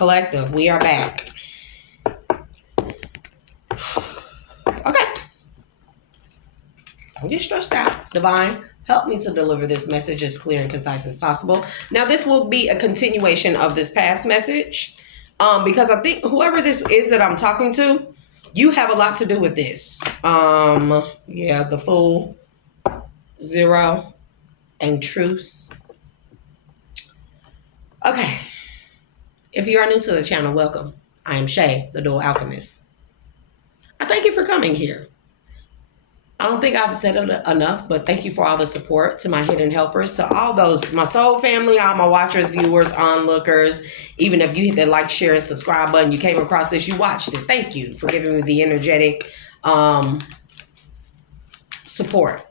Collective, we are back. Okay. Don't get stressed out. Divine, help me to deliver this message as clear and concise as possible. Now, this will be a continuation of this past message, because I think whoever this is that I'm talking to, you have a lot to do with this. Yeah, the Fool, Zero, and Truce. Okay. If you are new to the channel, welcome. I am Shay, the Dual Alchemist. I thank you for coming here. I don't think I've said it enough, but thank you for all the support to my hidden helpers, to all those, my soul family, all my watchers, viewers, onlookers. Even if you hit the like, share, and subscribe button, you came across this, you watched it. Thank you for giving me the energetic support.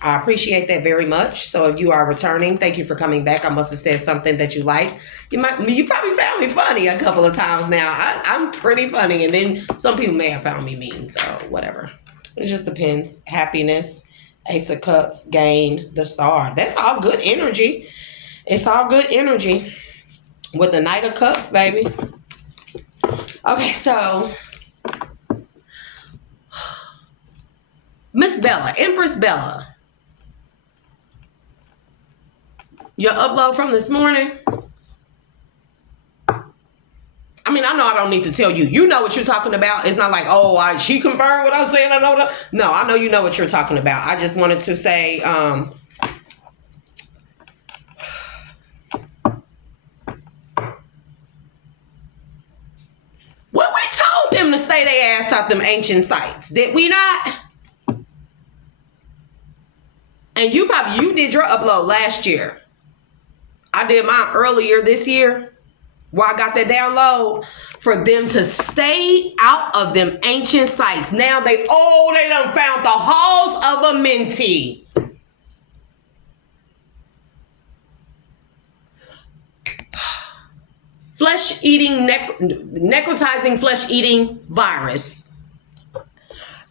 I appreciate that very much. So if you are returning, thank you for coming back. I must have said something that you like. You probably found me funny a couple of times now. I'm pretty funny, and then some people may have found me mean, so whatever. It just depends. Happiness, Ace of Cups, gain, the Star. That's all good energy. It's all good energy with the Knight of Cups, baby. Okay, so Miss Bella, Empress Bella. Your upload from this morning. I mean, I know I don't need to tell you. You know what you're talking about. It's not like, oh, she confirmed what I'm saying. I know that. No, I know you know what you're talking about. I just wanted to say, what we told them to stay their ass out them ancient sites, did we not? And you did your upload last year. I did mine earlier this year, where I got that download for them to stay out of them ancient sites. Now they done found the halls of Amenti. Flesh-eating, necrotizing flesh-eating virus.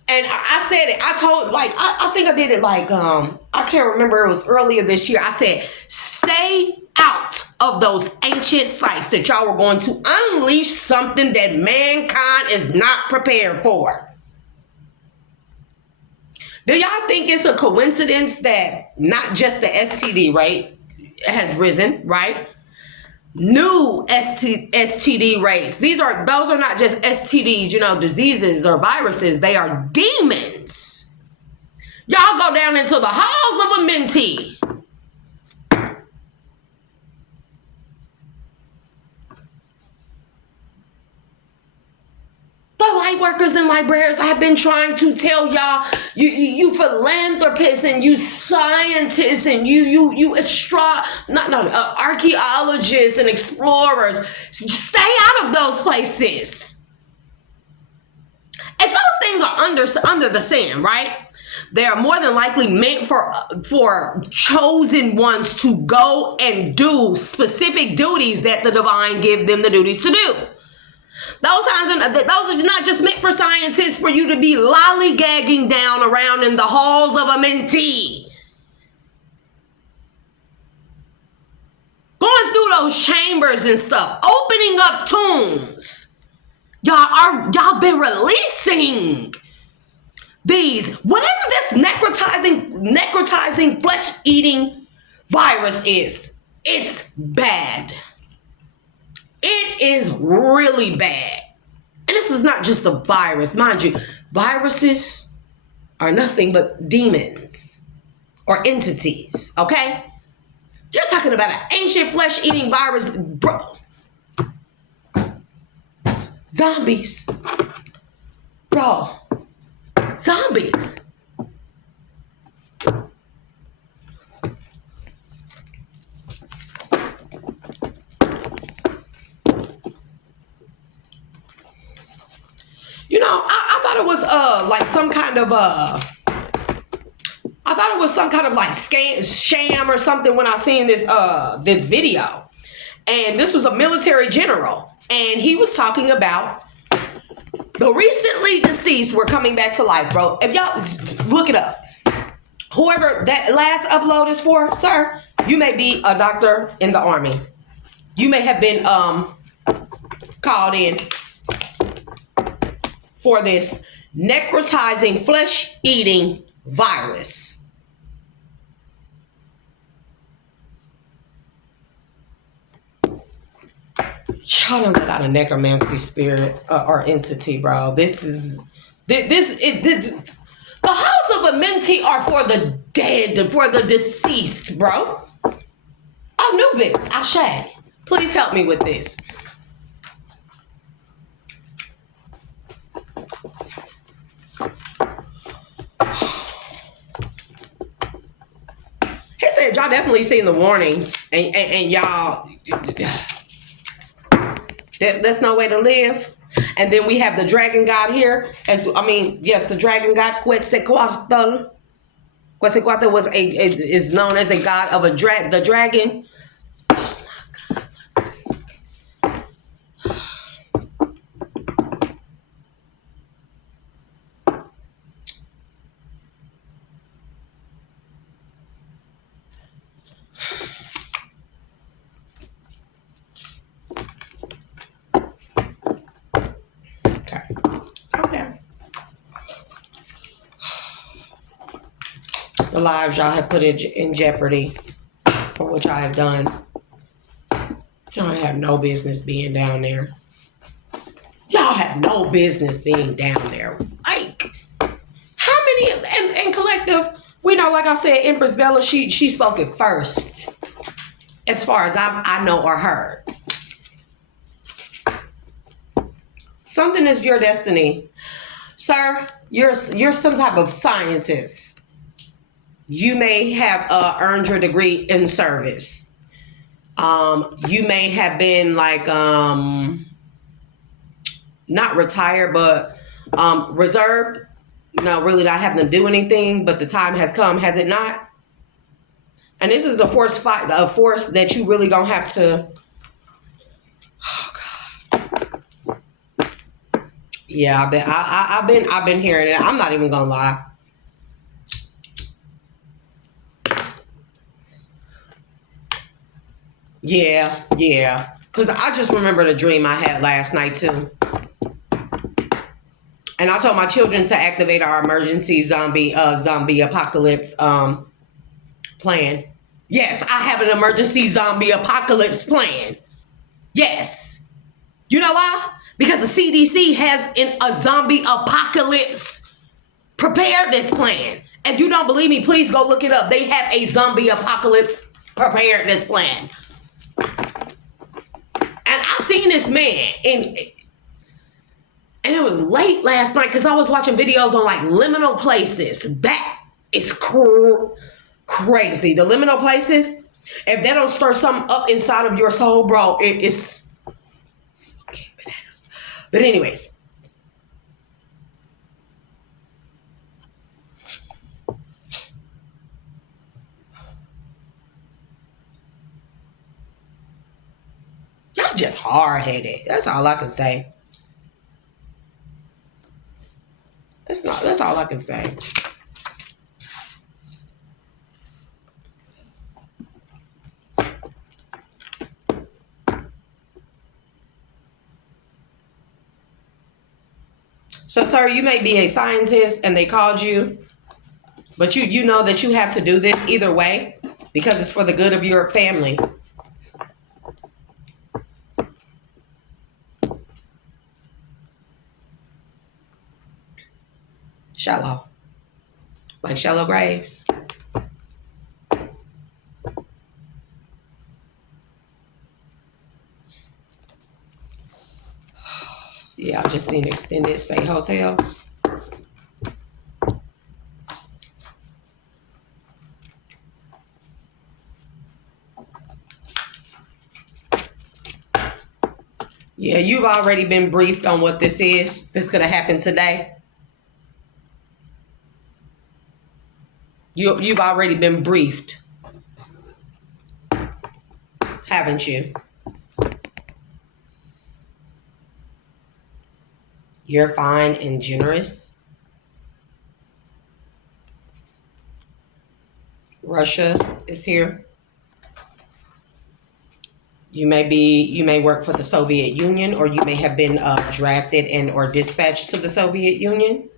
And I said it, I think I did it I can't remember, it was earlier this year. I said, stay out of those ancient sites that y'all were going to unleash something that mankind is not prepared for. Do y'all think it's a coincidence that not just the STD rate has risen, right? New STD rates. Those are not just STDs, diseases or viruses. They are demons. Y'all go down into the halls of Amenti. The light workers and librarians, I've been trying to tell y'all, you philanthropists and you scientists and archaeologists and explorers, stay out of those places. If those things are under the sand, right? They are more than likely meant for chosen ones to go and do specific duties that the divine give them the duties to do. Those are not just meant for scientists, for you to be lollygagging down around in the halls of Amenti. Going through those chambers and stuff, opening up tombs. Y'all been releasing these, whatever this necrotizing flesh-eating virus is. It's bad. It is really bad. And this is not just a virus. Mind you, viruses are nothing but demons or entities, okay? You're talking about an ancient flesh-eating virus, bro. Zombies. Bro. Zombies. I thought it was some kind of sham or something when I seen this video. And this was a military general, and he was talking about the recently deceased were coming back to life, bro. If y'all look it up, whoever that last upload is for, sir, you may be a doctor in the army. You may have been called in for this necrotizing, flesh-eating virus. Y'all don't get out of necromancy spirit or entity, bro. The halls of Amenti are for the dead, for the deceased, bro. Anubis, Ashe, please help me with this. He said y'all definitely seen the warnings, and y'all, that's no way to live. And then we have the dragon god here. Yes, the dragon god Quetzalcoatl. Quetzalcoatl is known as a god of the dragon. Oh my God. Okay. Okay. The lives y'all have put in jeopardy for what y'all have done. Y'all have no business being down there. Y'all have no business being down there. Like, how many, and collective, we know, like I said, Empress Bella, she spoke it first, as far as I know or heard. Something is your destiny. Sir, you're some type of scientist. You may have earned your degree in service. You may have been like, not retired, but reserved. Really not having to do anything, but the time has come, has it not? And this is the force that you really gonna have to. Oh God. Yeah, I've been hearing it. I'm not even gonna lie. Yeah. Cause I just remember the dream I had last night too. And I told my children to activate our emergency zombie apocalypse plan. Yes, I have an emergency zombie apocalypse plan. Yes. You know why? Because the CDC has a zombie apocalypse preparedness plan. If you don't believe me, please go look it up. They have a zombie apocalypse preparedness plan. And I seen this man and it was late last night because I was watching videos on like liminal places. That is crazy. The liminal places, if they don't stir something up inside of your soul, bro, it is fucking bananas. But anyways. Y'all just hard-headed. That's all I can say. That's all I can say. So, sir, you may be a scientist and they called you, but you know that you have to do this either way because it's for the good of your family. Shallow. Like shallow graves. Yeah, I just seen extended stay hotels. Yeah, you've already been briefed on what this is. This could have happened today. You've already been briefed, haven't you? You're fine and generous. Russia is here. You may work for the Soviet Union, or you may have been drafted and or dispatched to the Soviet Union.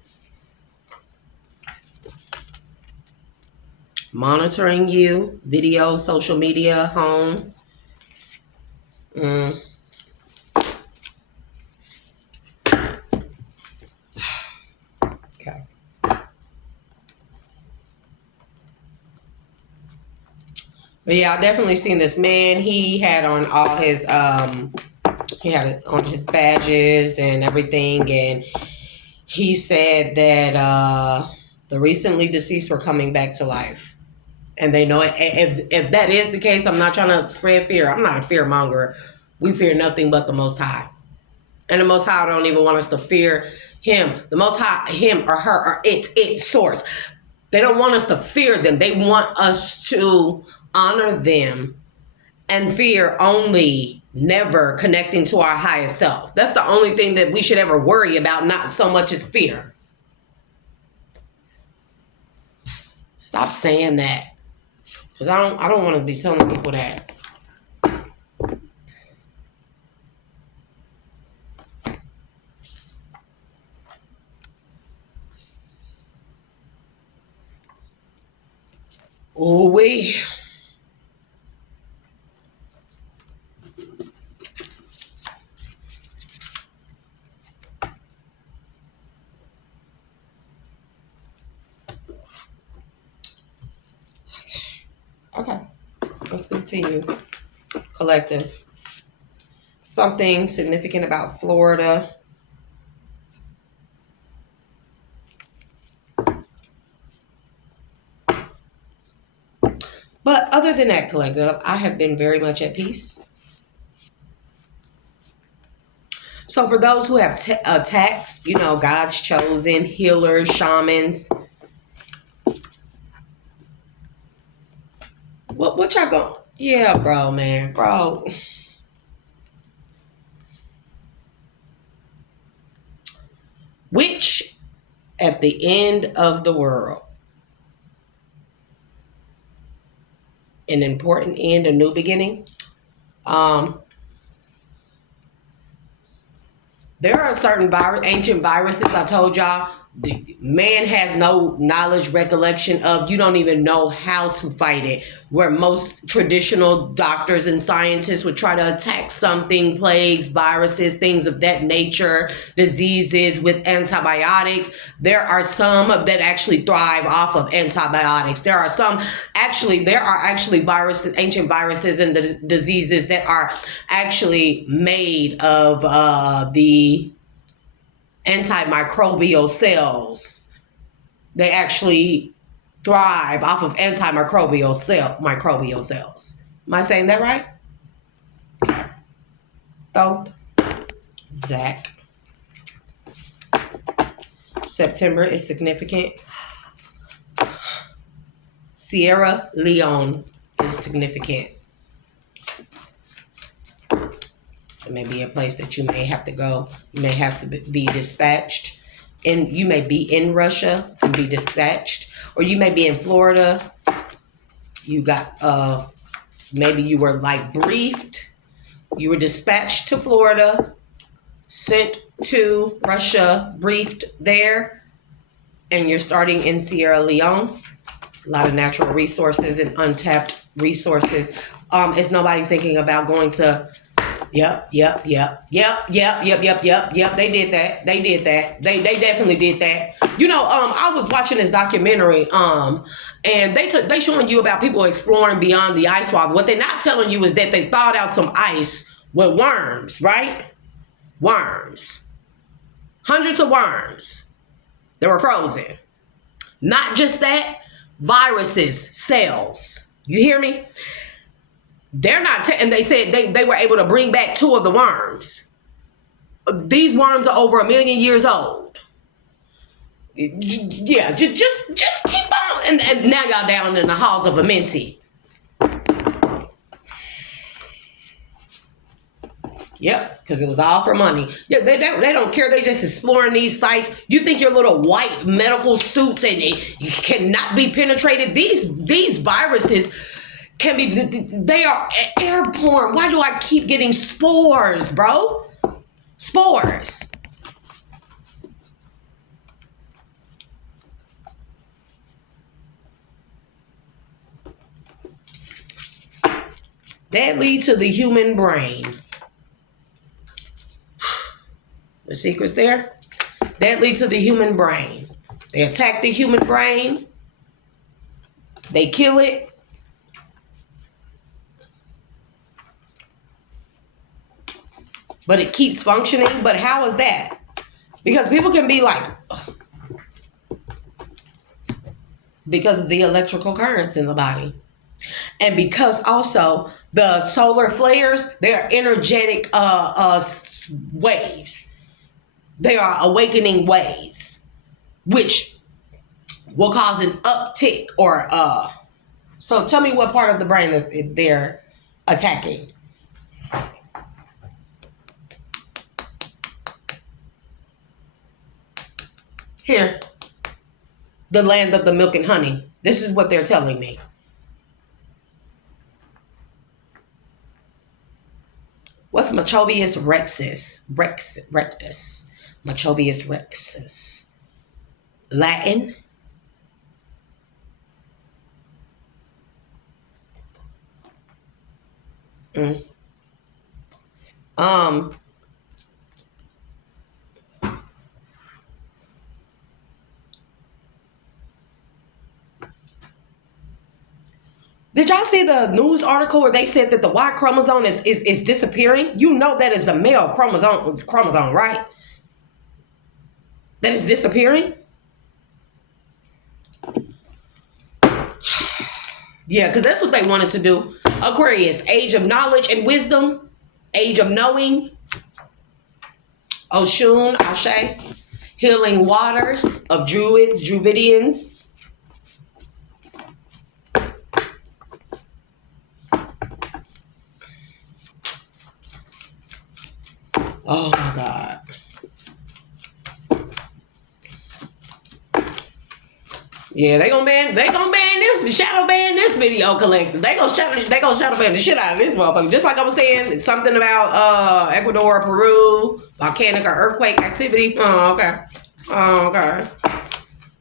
Monitoring you, video, social media, home. Mm. Okay. But yeah, I definitely seen this man. He had on all his he had on his badges and everything, and he said that the recently deceased were coming back to life. And they know it. If that is the case, I'm not trying to spread fear. I'm not a fear monger. We fear nothing but the Most High. And the Most High don't even want us to fear him. The Most High, him or her, or its source. They don't want us to fear them. They want us to honor them and fear only, never connecting to our highest self. That's the only thing that we should ever worry about, not so much as fear. Stop saying that. Because I don't want to be telling people that. Oh, we. Okay, let's continue. Collective. Something significant about Florida. But other than that, collective, I have been very much at peace. So for those who have attacked, God's chosen, healers, shamans, what y'all going? Yeah, bro, man, bro. Which, at the end of the world, an important end, a new beginning. There are certain ancient viruses I told y'all the man has no knowledge, recollection of. You don't even know how to fight it. Where most traditional doctors and scientists would try to attack something, plagues, viruses, things of that nature, diseases with antibiotics. There are some that actually thrive off of antibiotics. There are actually viruses, ancient viruses and diseases that are actually made of the antimicrobial cells. They actually thrive off of microbial cells. Am I saying that right? Okay. Thoth, Zach. September is significant. Sierra Leone is significant. It may be a place that you may have to go. You may have to be dispatched. And you may be in Russia and be dispatched. Or you may be in Florida. You got, maybe you were like briefed. You were dispatched to Florida, sent to Russia, briefed there. And you're starting in Sierra Leone. A lot of natural resources and untapped resources. Is nobody thinking about going to... Yep. They did that. They definitely did that. I was watching this documentary, and they showing you about people exploring beyond the ice wall. What they're not telling you is that they thawed out some ice with worms, right? Worms. Hundreds of worms that were frozen. Not just that, viruses, cells. You hear me? They're not, and they said they were able to bring back 2 of the worms. These worms are over 1 million years old. Yeah, just keep on. And now y'all down in the halls of Amenti. Yep, because it was all for money. Yeah, they don't care. They just exploring these sites. You think your little white medical suits and you cannot be penetrated? These viruses can be, they are airborne. Why do I keep getting spores, bro? Spores. Deadly to the human brain. The secret's there. Deadly to the human brain. They attack the human brain. They kill it. But it keeps functioning. But how is that? Because people can be like, ugh, because of the electrical currents in the body. And because also the solar flares, they're energetic waves. They are awakening waves, which will cause an uptick or so tell me what part of the brain that they're attacking. Here, the land of the milk and honey. This is what they're telling me. What's Machovius rectus? Machovius rexus. Latin. Did y'all see the news article where they said that the Y chromosome is disappearing? You know that is the male chromosome, right? That is disappearing? Yeah, because that's what they wanted to do. Aquarius, age of knowledge and wisdom, age of knowing. Oshun, Ashe, healing waters of Druids, Druidians. Oh my God. Yeah, they gonna ban this, shadow ban this video collector. They gonna shadow ban the shit out of this motherfucker. Just like I was saying, something about Ecuador, Peru, volcanic or earthquake activity. Oh, okay. Oh, okay.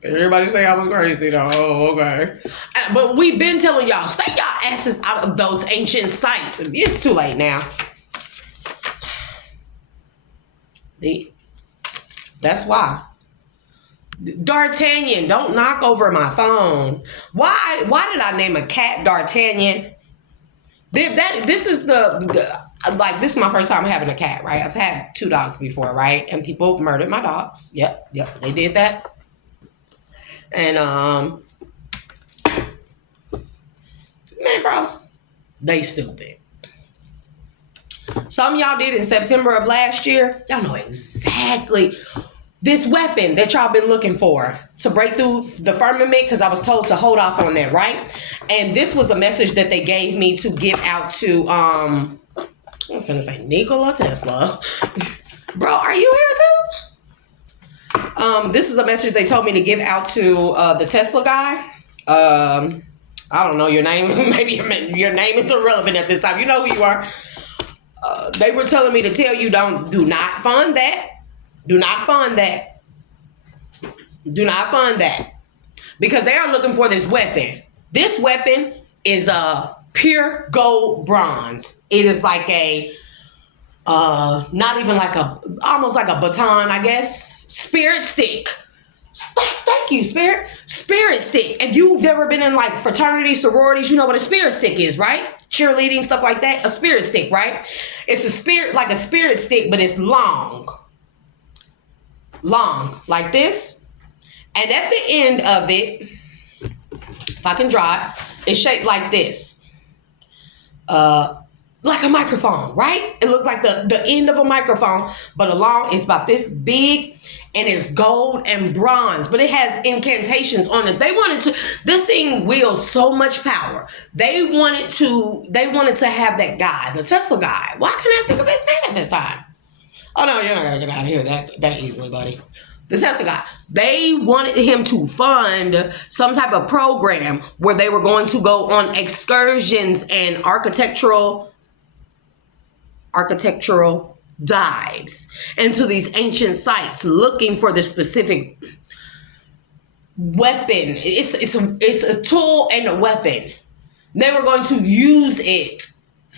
Everybody say I was crazy though. Oh, okay. But we've been telling y'all, stay y'all asses out of those ancient sites. It's too late now. That's why. D'Artagnan, don't knock over my phone. Why did I name a cat D'Artagnan? This is this is my first time having a cat, right? I've had 2 dogs before, right? And people murdered my dogs. Yep, they did that. And man, bro, they stupid. Some of y'all did in September of last year. Y'all know exactly this weapon that y'all been looking for to break through the firmament, because I was told to hold off on that, right? And this was a message that they gave me to give out to I was gonna say Nikola Tesla. Bro, are you here too? This is a message they told me to give out to the Tesla guy. I don't know your name. Maybe your name is irrelevant at this time. You know who you are. They were telling me to tell you do not fund that. Do not fund that. Do not fund that. Because they are looking for this weapon. This weapon is pure gold bronze. It is like a, not even like almost like a baton, I guess. Spirit stick. Thank you, Spirit. Spirit stick. If you've ever been in like fraternities, sororities, you know what a spirit stick is, right? Cheerleading, stuff like that. A spirit stick, right? It's a spirit, like a spirit stick, but it's long. Long, like this. And at the end of it, if I can draw it, it's shaped like this. Like a microphone, right? It looked like the end of a microphone, but along, it's about this big, and it's gold and bronze, but it has incantations on it. They wanted to, this thing wields so much power. They wanted to have that guy, the Tesla guy. Why can't I think of his name at this time? Oh no, you're not gonna get out of here that easily, buddy. The Tesla guy. They wanted him to fund some type of program where they were going to go on excursions and architectural dives into these ancient sites looking for the specific weapon. It's a tool and a weapon. They were going to use its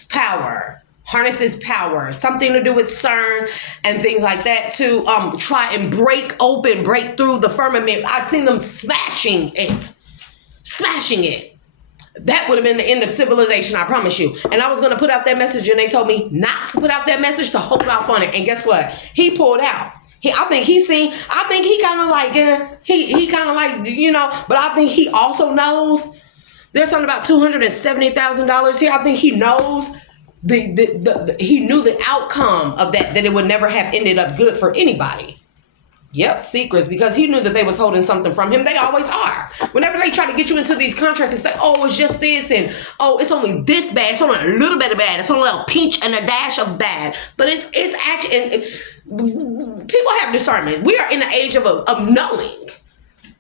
power, harness its power, something to do with CERN and things like that to try and break through the firmament. I've seen them smashing it. That would have been the end of civilization, I promise you. And I was going to put out that message, and they told me not to put out that message, to hold off on it. And guess what? He pulled out. I think he kind of like, but I think he also knows there's something about $270,000 here. I think he knows he knew the outcome of that it would never have ended up good for anybody. Yep, secrets, because he knew that they was holding something from him. They always are. Whenever they try to get you into these contracts and say, oh, it's just this, and oh, it's only this bad, it's only a little bit of bad, it's only a pinch and a dash of bad. But it's actually, and people have discernment. We are in the age of knowing.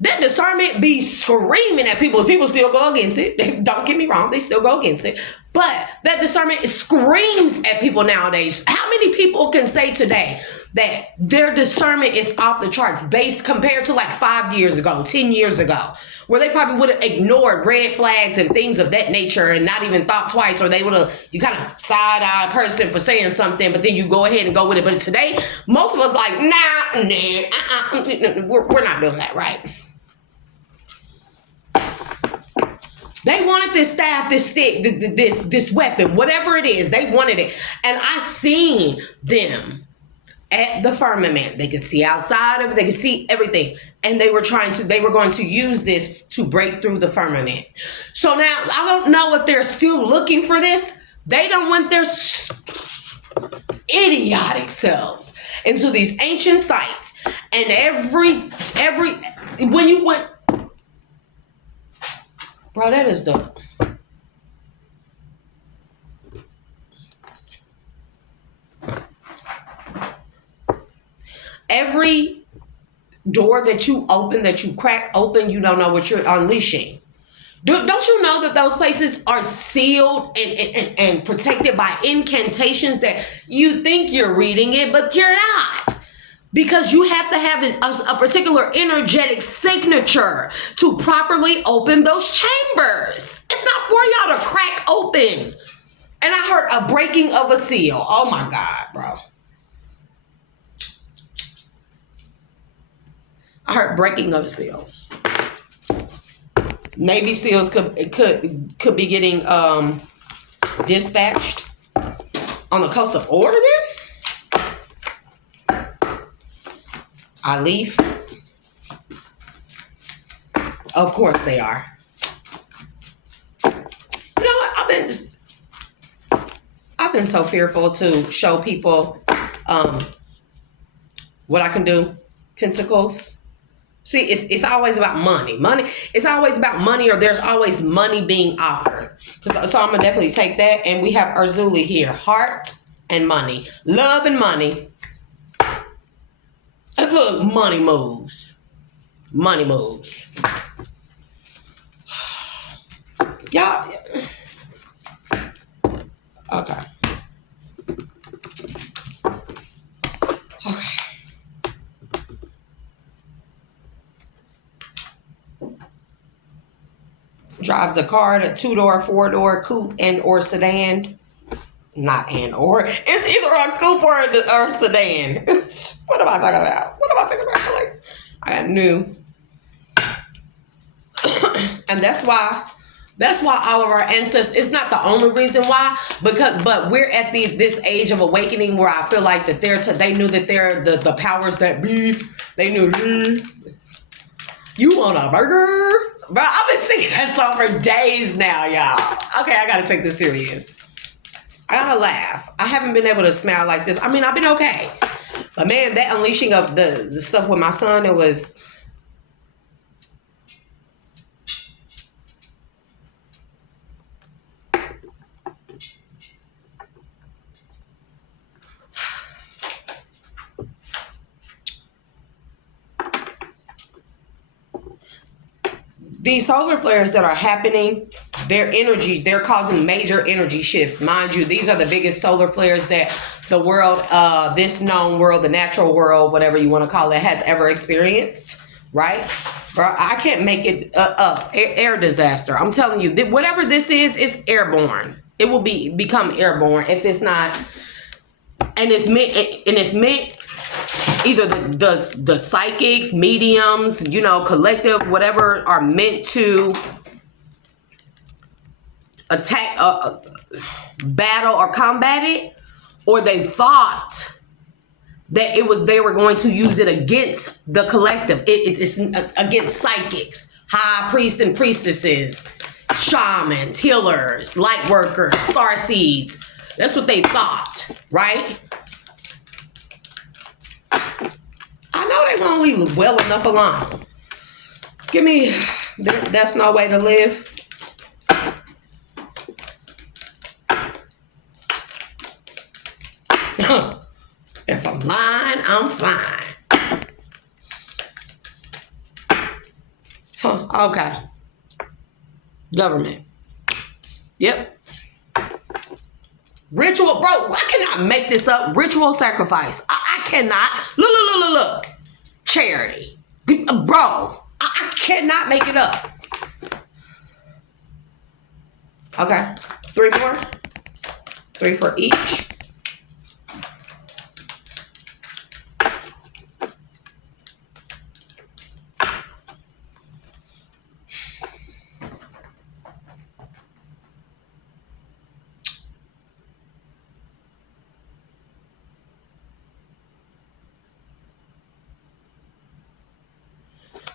That discernment be screaming at people. People still go against it. Don't get me wrong, they still go against it. But that discernment screams at people nowadays. How many people can say today that their discernment is off the charts based compared to like 5 years ago, 10 years ago, where they probably would have ignored red flags and things of that nature and not even thought twice, or they would have, you kind of side-eye a person for saying something, but then you go ahead and go with it. But today, most of us like, we're not doing that, right? They wanted this staff, this stick, this weapon, whatever it is, they wanted it. And I seen them at the firmament. They could see outside of it, they could see everything. And they were going to use this to break through the firmament. So now, I don't know if they're still looking for this. They don't want their idiotic selves into these ancient sites. And when you went, bro, that is the every door that you open, that you crack open, you don't know what you're unleashing. Don't you know that those places are sealed and protected by incantations that you think you're reading it, but you're not? Because you have to have a particular energetic signature to properly open those chambers. It's not for y'all to crack open. And I heard a breaking of a seal. Oh my God, bro. I heard breaking of a seal. Navy SEALs could be getting dispatched on the coast of Oregon. I leave. Of course they are. You know what? I've been so fearful to show people what I can do. Pentacles. See, it's always about money. It's always about money, or there's always money being offered. So I'm gonna definitely take that. And we have Urzuli here. Heart and money. Love and money. And look, money moves. Money moves. Y'all. Okay. Drives a car, a 2-door, 4-door coupe and or sedan. Not and or. It's either a coupe or a sedan. What am I talking about? Like, I knew. And that's why all of our ancestors, it's not the only reason why, but we're at this age of awakening where I feel like that they knew that they're the powers that be. They knew, you want a burger? Bro, I've been singing that song for days now, y'all. Okay, I gotta take this serious. I gotta laugh. I haven't been able to smile like this. I mean, I've been okay. But man, that unleashing of the stuff with my son, it was... these solar flares that are happening, they're causing major energy shifts. Mind you, these are the biggest solar flares that the world, this known world, the natural world, whatever you want to call it, has ever experienced, right? Bro, I can't make it air disaster. I'm telling you, whatever this is, it's airborne. It will become airborne if it's not, and it's meant either the psychics, mediums, collective, whatever, are meant to attack, battle, or combat it, or they thought that they were going to use it against the collective. It's against psychics, high priests and priestesses, shamans, healers, light workers, star seeds. That's what they thought, right? I know they won't leave well enough alone. Give me, that's no way to live. If I'm lying, I'm fine. Okay. Government. Yep. Ritual, bro, I cannot make this up. Ritual sacrifice. I cannot. Look. Charity. Bro, I cannot make it up. Okay. 3 more. 3 for each.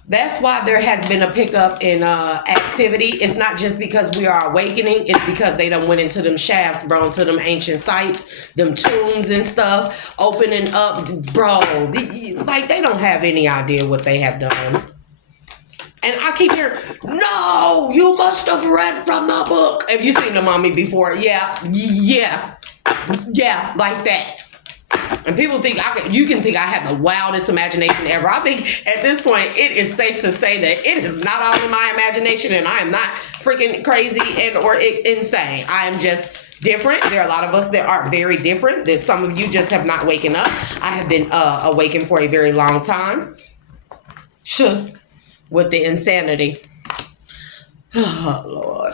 That's why there has been a pickup in activity. It's not just because we are awakening. It's because they done went into them shafts, bro, into them ancient sites, them tombs and stuff, opening up, bro. Like, they don't have any idea what they have done. And I keep hearing, no, you must have read from the book. Have you seen the mommy before? Yeah, like that. And people think you can think I have the wildest imagination ever. I think at this point it is safe to say that it is not all in my imagination, and I am not freaking crazy or insane. I am just different. There are a lot of us that are very different. That some of you just have not waken up. I have been awakened for a very long time. Sure, with the insanity. Oh, Lord.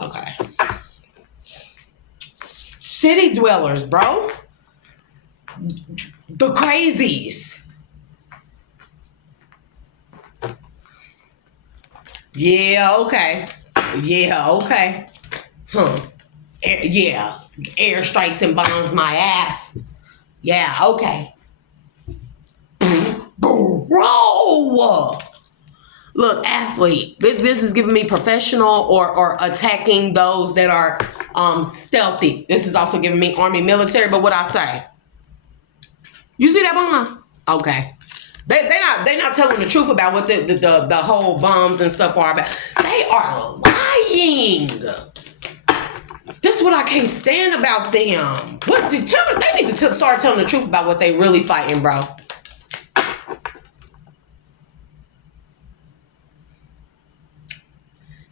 Okay. City dwellers, bro. The crazies. Yeah, okay. Yeah. Airstrikes and bombs my ass. Yeah, okay. Bro! Look, athlete. This is giving me professional or attacking those that are stealthy. This is also giving me army military, but what I say? You see that bomb? Okay. They not telling the truth about what the whole bombs and stuff are about. They are lying. That's what I can't stand about them. They need to start telling the truth about what they really fighting, bro.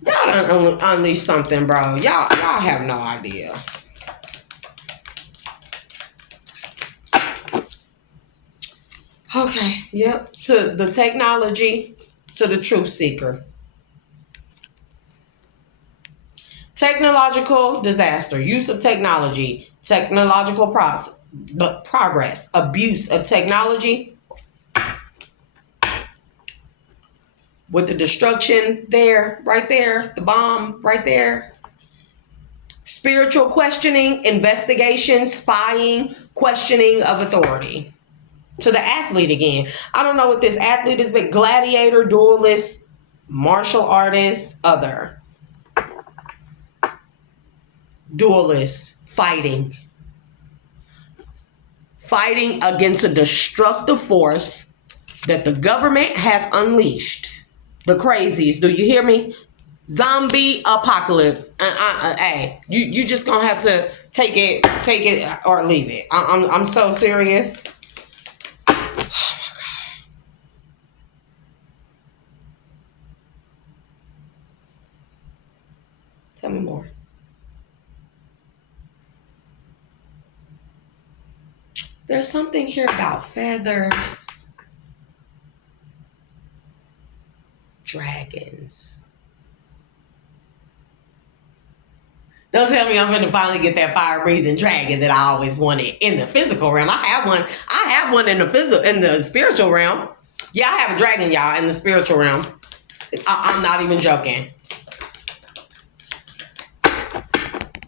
Y'all done unleashed something, bro. Y'all have no idea. Okay, yep. To the technology, to the truth seeker. Technological disaster, use of technology, technological progress, abuse of technology, with the destruction there, right there, the bomb right there. Spiritual questioning, investigation, spying, questioning of authority. To the athlete again. I don't know what this athlete is, but gladiator, duelist, martial artist, other. Duelist, fighting. Fighting against a destructive force that the government has unleashed. The crazies, do you hear me? Zombie apocalypse. Hey, you just gonna have to take it or leave it. I'm so serious. Oh my God. There's something here about feathers. Dragons. Don't tell me I'm going to finally get that fire-breathing dragon that I always wanted in the physical realm. I have one. I have one in the spiritual realm. Yeah, I have a dragon, y'all, in the spiritual realm. I'm not even joking.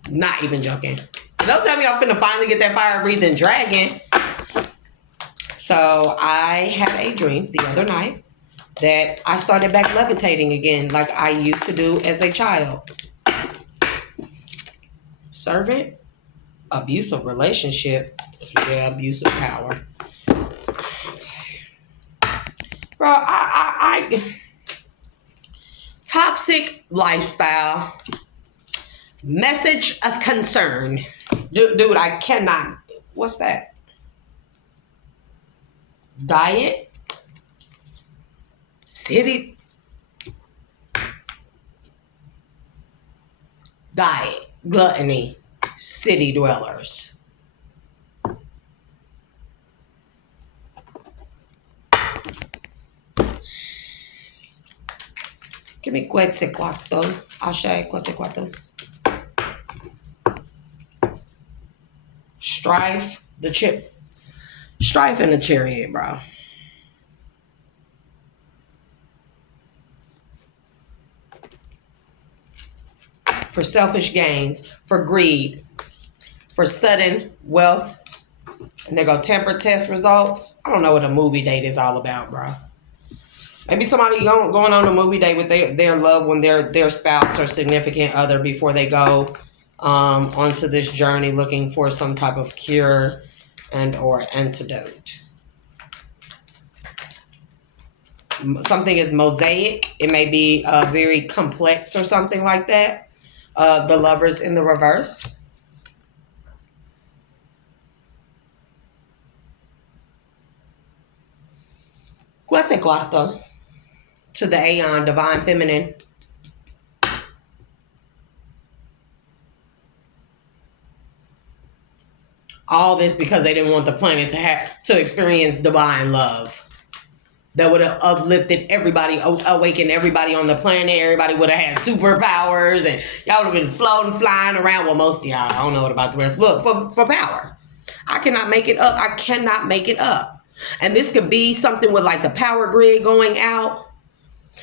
Not even joking. Don't tell me I'm going to finally get that fire-breathing dragon. So I had a dream the other night that I started back levitating again like I used to do as a child. Servant, abusive relationship, yeah, abusive power. Okay. Bro, I toxic lifestyle, message of concern. Dude, I cannot. What's that? Diet, city, diet, gluttony, city dwellers. Give me Quetzalcoatl. Ashe, Quetzalcoatl. Strife, the chip. Strife in the chariot, bro. For selfish gains, for greed, for sudden wealth. And they go temper test results. I don't know what a movie date is all about, bro. Maybe somebody going on a movie date with their loved one, their spouse or significant other before they go onto this journey looking for some type of cure and or antidote. Something is mosaic. It may be very complex or something like that. The lovers in the reverse. Quetzalcoatl to the Aeon, divine feminine. All this because they didn't want the planet to experience divine love. That would have uplifted everybody, awakened everybody on the planet. Everybody would have had superpowers, and y'all would have been floating, flying around. Well, most of y'all, I don't know what about the rest. Look, for power. I cannot make it up. I cannot make it up. And this could be something with like the power grid going out.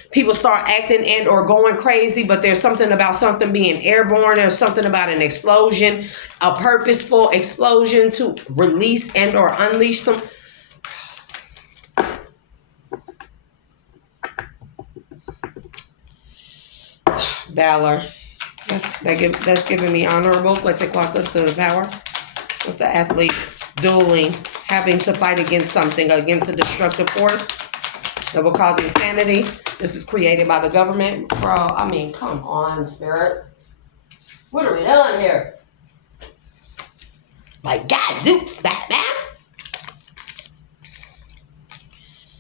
People start acting and or going crazy, but there's something about something being airborne. There's something about an explosion, a purposeful explosion to release and or unleash some. Valor. That's giving me honorable. Quetzalcoatl to the power. What's the athlete? Dueling. Having to fight against something, against a destructive force that will cause insanity. This is created by the government. Bro, I mean, come on, spirit. What are we doing here? Like, God, Zeus, that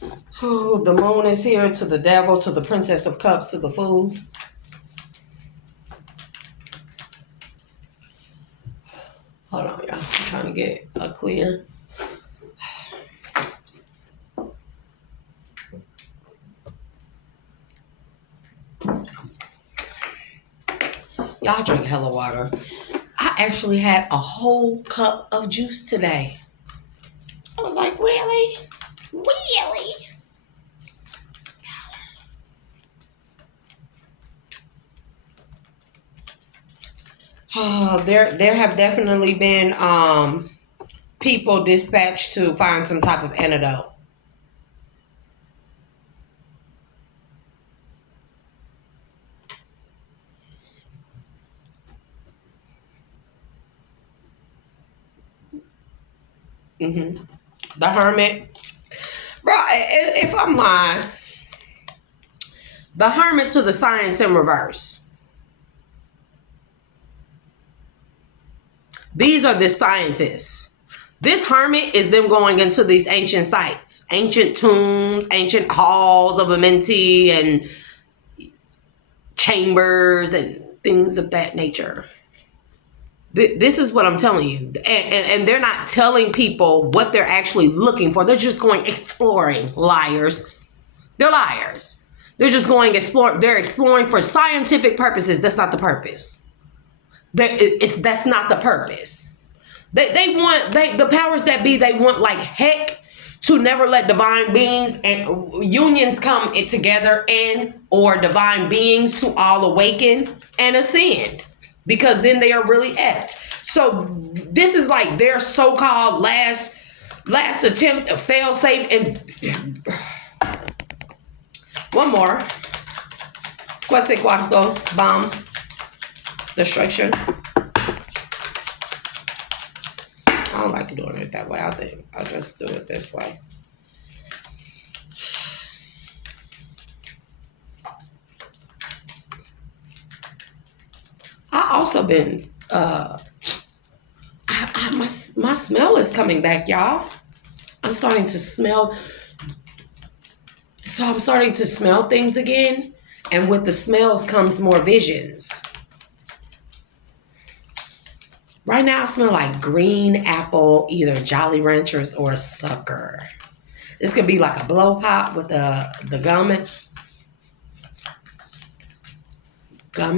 now. Oh, the moon is here to the devil, to the princess of cups, to the fool. Hold on, y'all. I'm trying to get a clear. Y'all drink hella water. I actually had a whole cup of juice today. I was like, really? Really? Oh, there have definitely been people dispatched to find some type of antidote. Mm-hmm. The Hermit. Bro, if I'm lying, the Hermit to the Science in reverse. These are the scientists. This hermit is them going into these ancient sites, ancient tombs, ancient halls of Amenti and chambers and things of that nature. This is what I'm telling you. And they're not telling people what they're actually looking for. They're just going exploring. Liars. They're liars. They're just going explore. They're exploring for scientific purposes. That's not the purpose. That's not the purpose. They want the powers that be. They want like heck to never let divine beings and unions come together, and or divine beings to all awaken and ascend, because then they are really apt. So this is like their so-called last attempt to fail safe. And one more. Quetzalcoatl bomb destruction. I don't like doing it that way. I think I'll just do it this way. I also been my smell is coming back, y'all. I'm starting to smell. So I'm starting to smell things again, and with the smells comes more visions. Right now I smell like green apple, either Jolly Ranchers or Sucker. This could be like a blow pop with the gum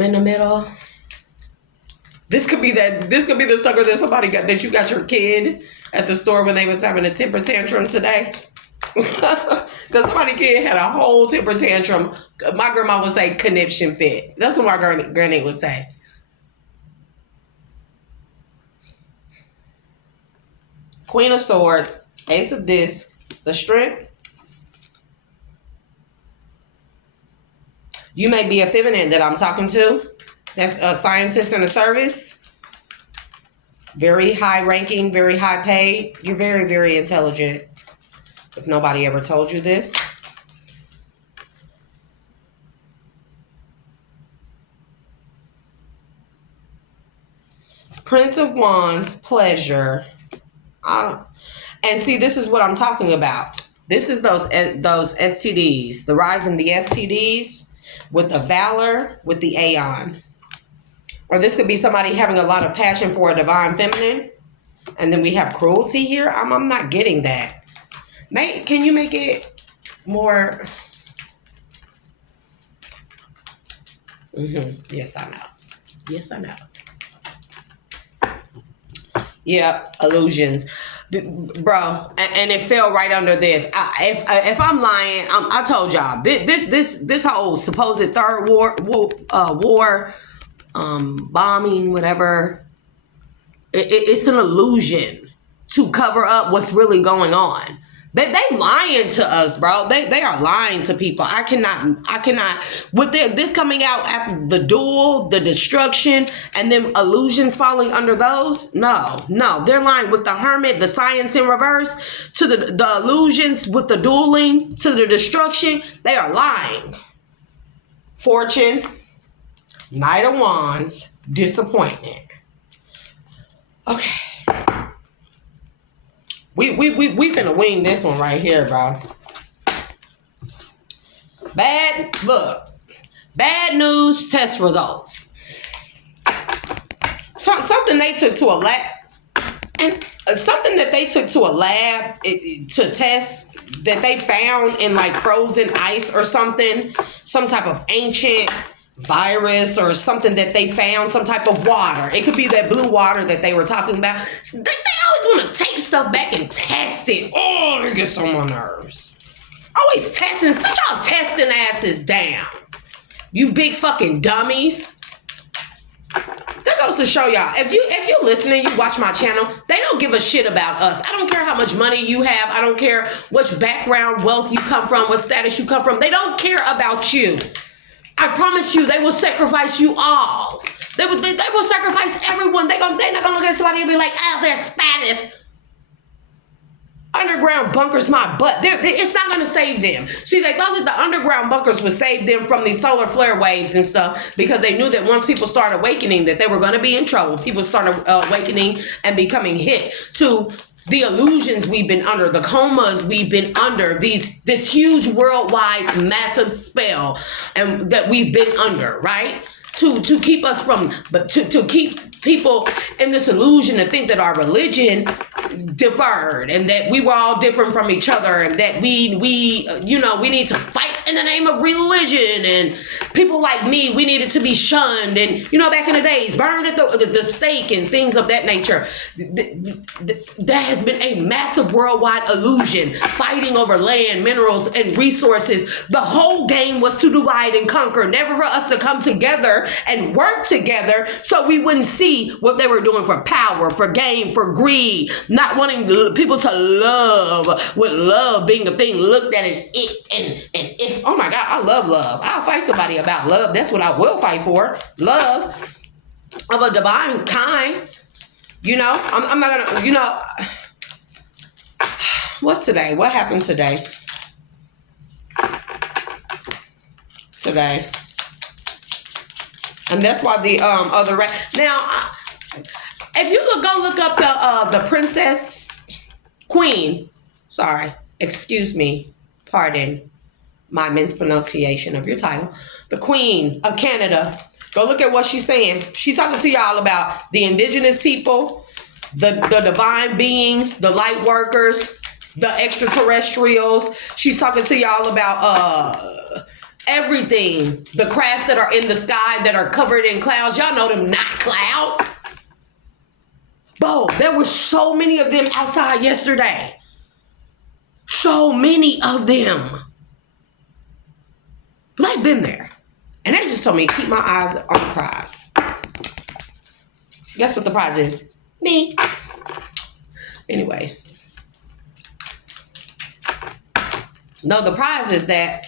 in the middle. This could be the Sucker that somebody got, that you got your kid at the store when they was having a temper tantrum today. Because somebody's kid had a whole temper tantrum. My grandma would say conniption fit. That's what my granny would say. Queen of Swords, Ace of Discs, the Strength. You may be a feminine that I'm talking to. That's a scientist in the service. Very high ranking, very high paid. You're very, very intelligent. If nobody ever told you this. Prince of Wands, pleasure. And see, this is what I'm talking about. This is those STDs, the rise in the STDs with the Valor, with the Aeon. Or this could be somebody having a lot of passion for a divine feminine. And then we have cruelty here. I'm not getting that. Can you make it more? Yes, I know. Yes, I know. Yeah, illusions, bro, and it fell right under this. If I'm lying, I told y'all this whole supposed third war, bombing, whatever. It's an illusion to cover up what's really going on. They lying to us, bro. They are lying to people. I cannot with this coming out after the duel, the destruction, and then illusions falling under those. No, they're lying with the Hermit, the science in reverse, to the illusions with the dueling, to the destruction. They are lying. Fortune, Knight of Wands, disappointment. Okay. We finna wing this one right here, bro. Bad news test results. Something they took to a lab, and something that they took to a lab to test, that they found in like frozen ice or something, some type of ancient virus or something that they found, some type of water. It could be that blue water that they were talking about. They always want to take stuff back and test it. Oh, it gets on my nerves. Always testing. Sit y'all testing asses down. You big fucking dummies. That goes to show y'all, if you listening, you watch my channel, they don't give a shit about us. I don't care how much money you have. I don't care which background, wealth you come from, what status you come from. They don't care about you. I promise you, they will sacrifice you all. They will sacrifice everyone. They're not gonna look at somebody and be like, oh, they're fat. Underground bunkers my butt. It's not gonna save them. See, they thought that the underground bunkers would save them from these solar flare waves and stuff, because they knew that once people started awakening, that they were gonna be in trouble. People started awakening and becoming hit to the illusions we've been under, the comas we've been under, this huge worldwide massive spell and that we've been under, right? to keep us from, but to keep people in this illusion to think that our religion differed and that we were all different from each other, and that we need to fight in the name of religion, and people like me, we needed to be shunned, and back in the days, burned at the stake and things of that nature. There has been a massive worldwide illusion, fighting over land, minerals, and resources. The whole game was to divide and conquer, never for us to come together and work together so we wouldn't see what they were doing for power, for gain, for greed, not wanting people to love, with love being a thing looked at and oh my God, I love love. I'll fight somebody about love. That's what I will fight for. Love of a divine kind. I'm not gonna, what's today? What happened today? And that's why the other now, if you could go look up the princess queen, excuse me, pardon my mispronunciation of your title, the Queen of Canada. Go look at what she's saying. She's talking to y'all about the indigenous people, the divine beings, the light workers, the extraterrestrials. She's talking to y'all about everything, the crafts that are in the sky that are covered in clouds. Y'all know them not clouds. Bo, there were so many of them outside yesterday. So many of them. But I've been there. And they just told me to keep my eyes on the prize. Guess what the prize is? Me. Anyways. No, the prize is that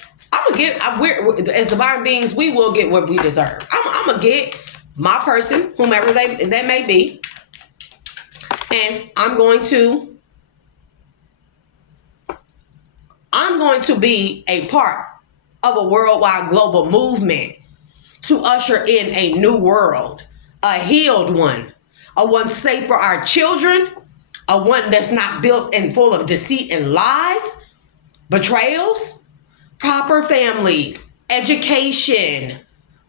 we're as divine beings, we will get what we deserve. I'm going to get my person, whomever they may be. And I'm going to be a part of a worldwide global movement to usher in a new world, a healed one, a one safe for our children, a one that's not built and full of deceit and lies, betrayals, proper families, education,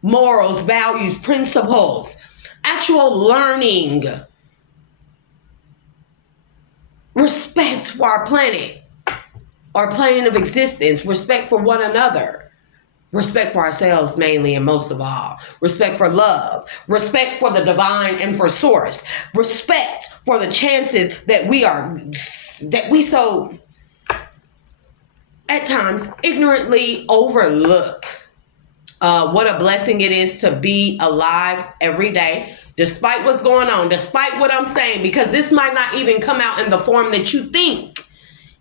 morals, values, principles, actual learning, respect for our planet, our plane of existence, respect for one another, respect for ourselves mainly and most of all, respect for love, respect for the divine and for source, respect for the chances that we so at times ignorantly overlook. What a blessing it is to be alive every day, despite what's going on, despite what I'm saying, because this might not even come out in the form that you think.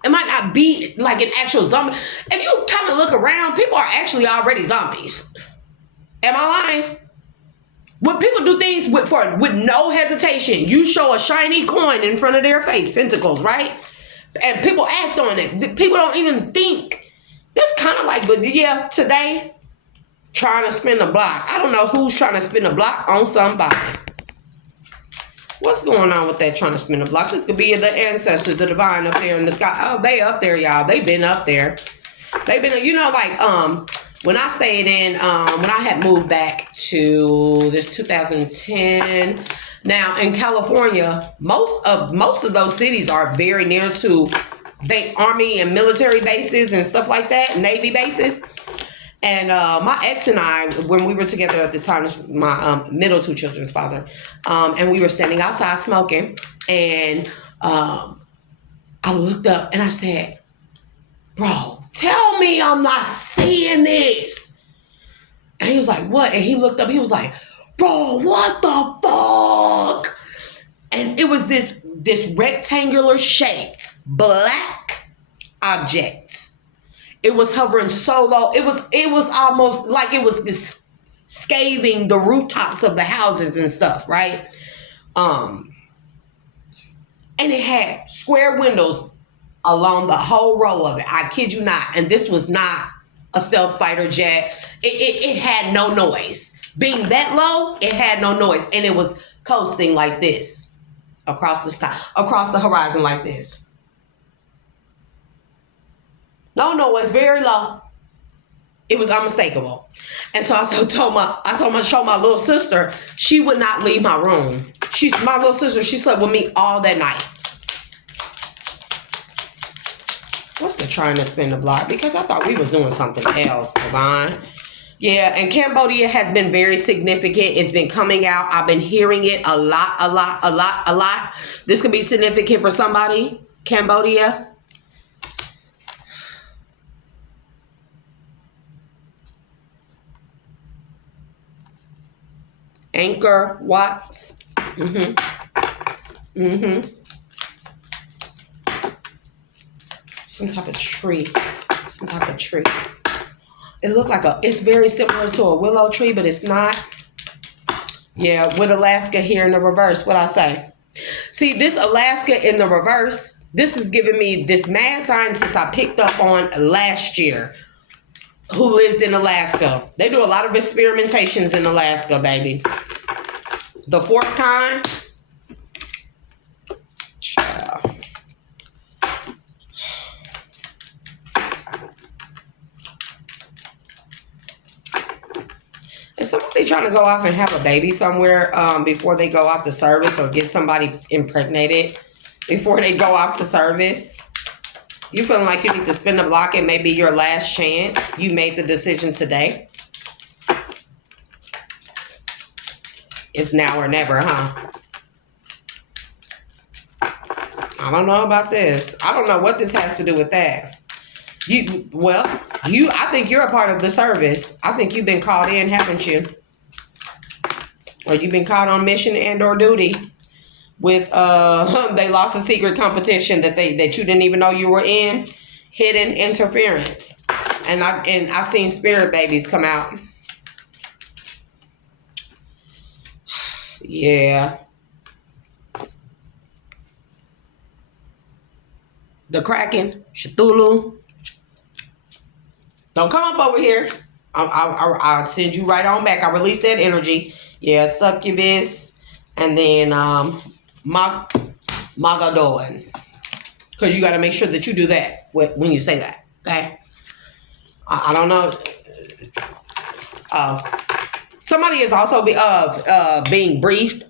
It might not be like an actual zombie. If you kind of look around, people are actually already zombies. Am I lying? When people do things with no hesitation, you show a shiny coin in front of their face, pentacles, right? And people act on it. People don't even think. That's kind of like, but yeah, today, trying to spin a block. I don't know who's trying to spin a block on somebody. What's going on with that trying to spin a block? This could be the ancestors, the divine up there in the sky. Oh, they up there, y'all. They've been up there. They've been, when I stayed in, when I had moved back to this 2010. Now in California, most of those cities are very near to army and military bases and stuff like that, Navy bases. And my ex and I, when we were together at this time, this is my middle two children's father, and we were standing outside smoking, and I looked up and I said, bro, tell me I'm not seeing this. And he was like, what? And he looked up, he was like, bro, what the fuck? And it was this rectangular shaped black object. It was hovering so low. It was almost like it was just scaving the rooftops of the houses and stuff, right? And it had square windows along the whole row of it. I kid you not. And this was not a stealth fighter jet. It had no noise. Being that low, it had no noise. And it was coasting like this across the sky, across the horizon like this. No, it's very low. It was unmistakable. And so showed my little sister, she would not leave my room. My little sister, she slept with me all that night. What's the trying to spin the block? Because I thought we was doing something else, Divine. Yeah, and Cambodia has been very significant. It's been coming out. I've been hearing it a lot. This could be significant for somebody. Cambodia. Anchor Watts. Some type of tree. It looked like it's very similar to a willow tree, but it's not. Yeah, with Alaska here in the reverse, what I say. See, this Alaska in the reverse, this is giving me this mad scientist I picked up on last year who lives in Alaska. They do a lot of experimentations in Alaska, baby. The fourth kind. Child. Is somebody trying to go off and have a baby somewhere before they go off to service, or get somebody impregnated before they go off to service? You feeling like you need to spin the block and maybe your last chance? You made the decision today. It's now or never, huh? I don't know about this. I don't know what this has to do with that. I think you're a part of the service. I think you've been called in, haven't you? Or you've been called on mission and or duty with they lost a secret competition that you didn't even know you were in. Hidden interference. And I seen spirit babies come out. Yeah. The Kraken, Cthulhu. Don't come up over here. I'll send you right on back. I release that energy. Yeah, succubus. And then Magadoan. Because you got to make sure that you do that when you say that. Okay? I don't know. Somebody is also being briefed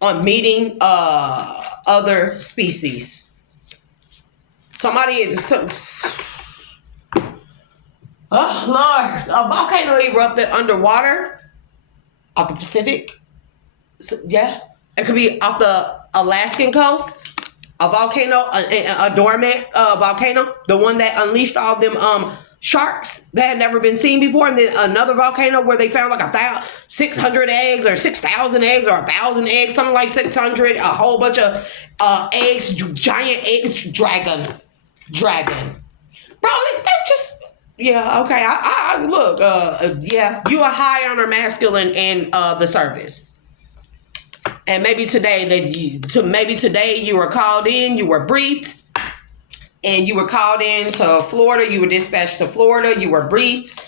on meeting other species. Somebody is... Oh, Lord. A volcano erupted underwater off the Pacific. Yeah. It could be off the Alaskan coast. A volcano, a dormant volcano. The one that unleashed all them sharks that had never been seen before. And then another volcano where they found like 600 eggs or 6,000 eggs or 1,000 eggs. Something like 600. A whole bunch of eggs. Giant eggs. Dragon. Bro, they just... Yeah, okay. I look, yeah, you are high on our masculine in the service. And maybe today you were called in, you were briefed, and you were called in to Florida, you were dispatched to Florida, you were briefed,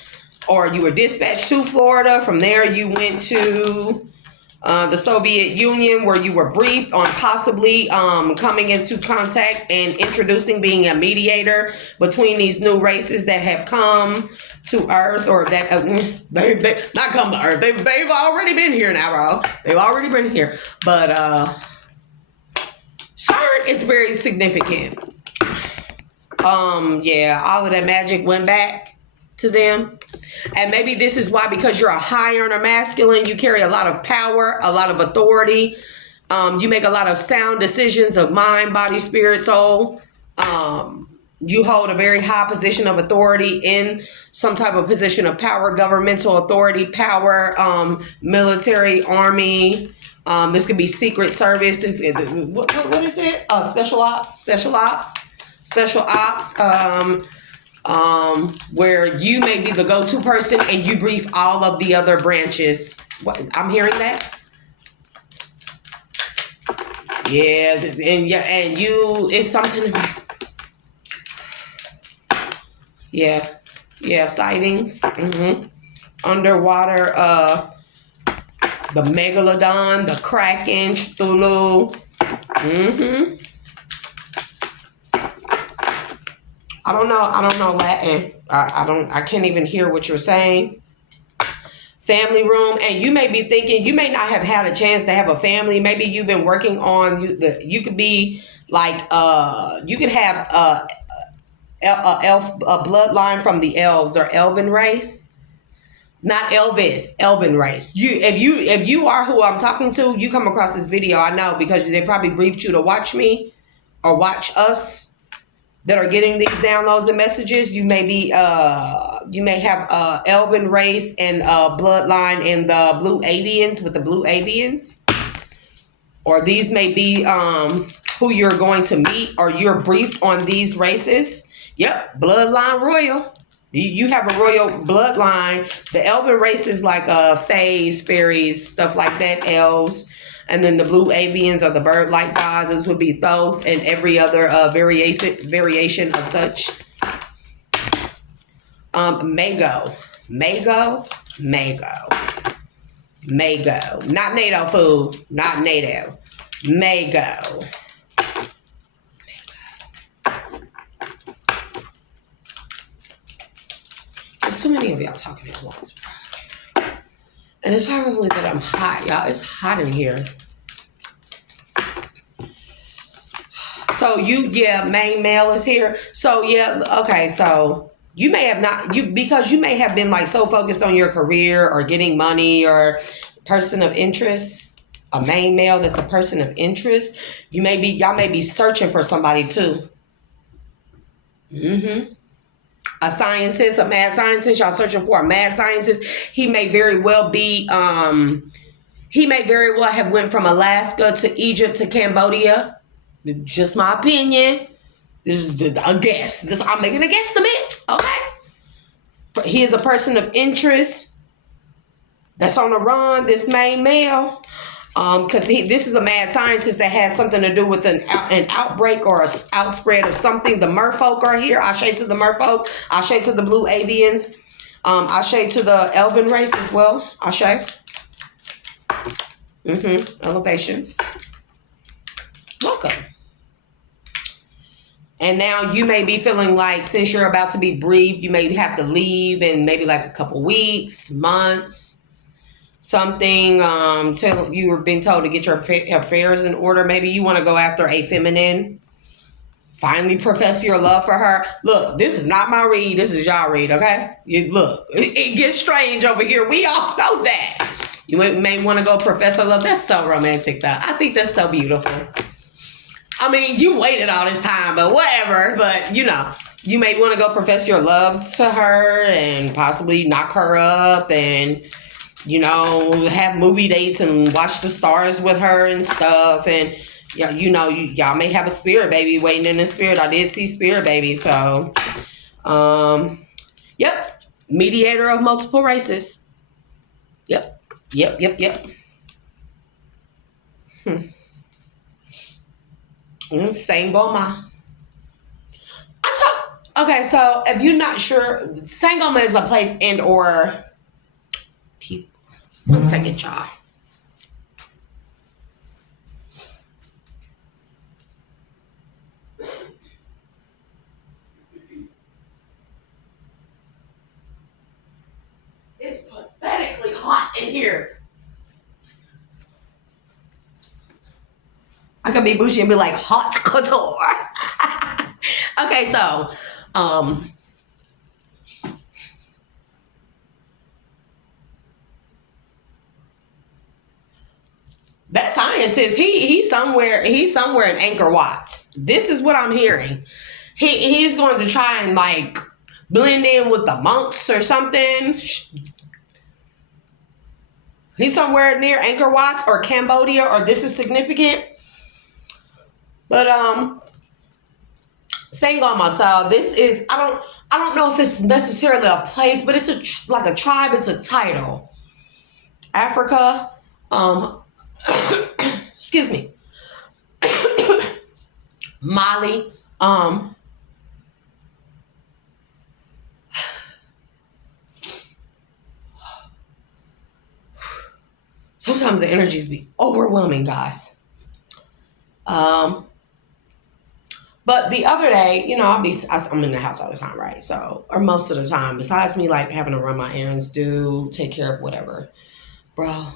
or you were dispatched to Florida. From there you went to the Soviet Union, where you were briefed on possibly coming into contact and introducing, being a mediator between these new races that have come to Earth, or that they not come to Earth. They've already been here now, bro. They've already been here. But CERN is very significant. Yeah, all of that magic went back to them. And maybe this is why, because you're a high earner masculine, you carry a lot of power, a lot of authority. You make a lot of sound decisions of mind, body, spirit, soul. You hold a very high position of authority in some type of position of power, governmental authority, power, military, army. This could be secret service. What is it? Special ops. Where you may be the go-to person and you brief all of the other branches. I'm hearing that. Yeah, and you, it's something about, yeah, sightings, underwater, the megalodon, the kraken, Cthulhu, I don't know Latin. I can't even hear what you're saying. Family room, and you may be thinking you may not have had a chance to have a family. Maybe you've been working on you could be like you could have a bloodline from the elves or elven race. Not Elvis, elven race. If you are who I'm talking to, you come across this video, I know, because they probably briefed you to watch me or watch us that are getting these downloads and messages. You may be you may have elven race and bloodline in the blue avians with the blue avians, or these may be who you're going to meet, or you're briefed on these races. Yep, bloodline royal. You have a royal bloodline. The elven race is like fays, fairies, stuff like that, elves. And then the blue avians or the bird-like gods, those would be Thoth and every other variation of such. Mago. Mago. Mago. Mago. Not NATO food. Not NATO. Mago. There's so many of y'all talking at once. And it's probably that I'm hot, y'all. It's hot in here. So main male is here. So okay, so you may have not because you may have been like so focused on your career or getting money or person of interest. A main male that's a person of interest. Y'all may be searching for somebody too. A scientist, a mad scientist. Y'all searching for a mad scientist. He may very well be he may very well have went from Alaska to Egypt to Cambodia. Just my opinion. This is a guess. I'm making a guesstimate. Okay. But he is a person of interest that's on the run, this main male. Because this is a mad scientist that has something to do with an outbreak or an outspread of something. The merfolk are here. Ashe to the merfolk. Ashe to the blue avians. Ashe to the elven race as well. Ashe. Elevations. Welcome. And now you may be feeling like since you're about to be briefed, you may have to leave in maybe like a couple weeks, months. Something till you were being told to get your affairs in order. Maybe you want to go after a feminine. Finally profess your love for her. Look, this is not my read. This is y'all read, okay? Look, it gets strange over here. We all know that. You may want to go profess your love. That's so romantic, though. I think that's so beautiful. I mean, you waited all this time, but whatever. But, you may want to go profess your love to her and possibly knock her up and have movie dates and watch the stars with her and stuff. And, y'all may have a spirit baby waiting in the spirit. I did see spirit baby. So, yep. Mediator of multiple races. Yep. Sangoma. Okay, so if you're not sure, Sangoma is a place and or people. 1 second, y'all. It's pathetically hot in here. I could be bougie and be like hot couture. Okay, so that scientist, he's somewhere in Angkor Watts. This is what I'm hearing. He's going to try and like blend in with the monks or something. He's somewhere near Angkor Watts or Cambodia, or this is significant. But Sangoma, so this is I don't know if it's necessarily a place, but it's like a tribe. It's a title. Africa. Excuse me. Mali. Sometimes the energies be overwhelming, guys. But the other day, I'm in the house all the time, right? So, or most of the time, besides me like having to run my errands, take care of whatever, bro.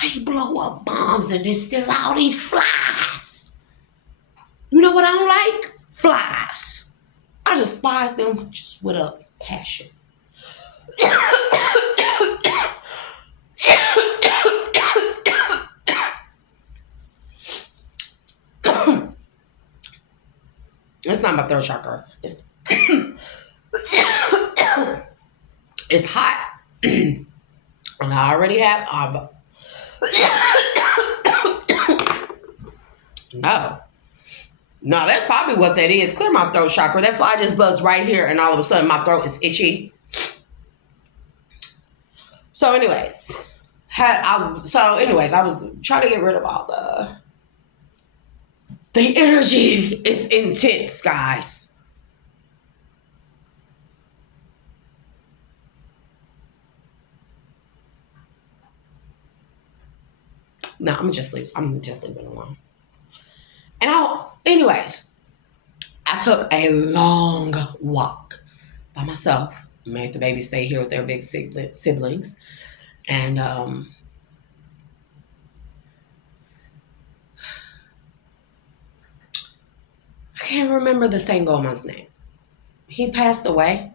They blow up bombs and there's still all these flies. You know what I don't like? Flies. I despise them just with a passion. It's not my throat chakra. It's hot. And I already have no. No, that's probably what that is. Clear my throat chakra. That fly just buzzed right here, and all of a sudden my throat is itchy. So, anyways, I was trying to get rid of all the energy. Is intense, guys. No, I'm just leaving it alone. And I took a long walk by myself. Made the babies stay here with their big siblings. And I can't remember the Sangoma's name. He passed away.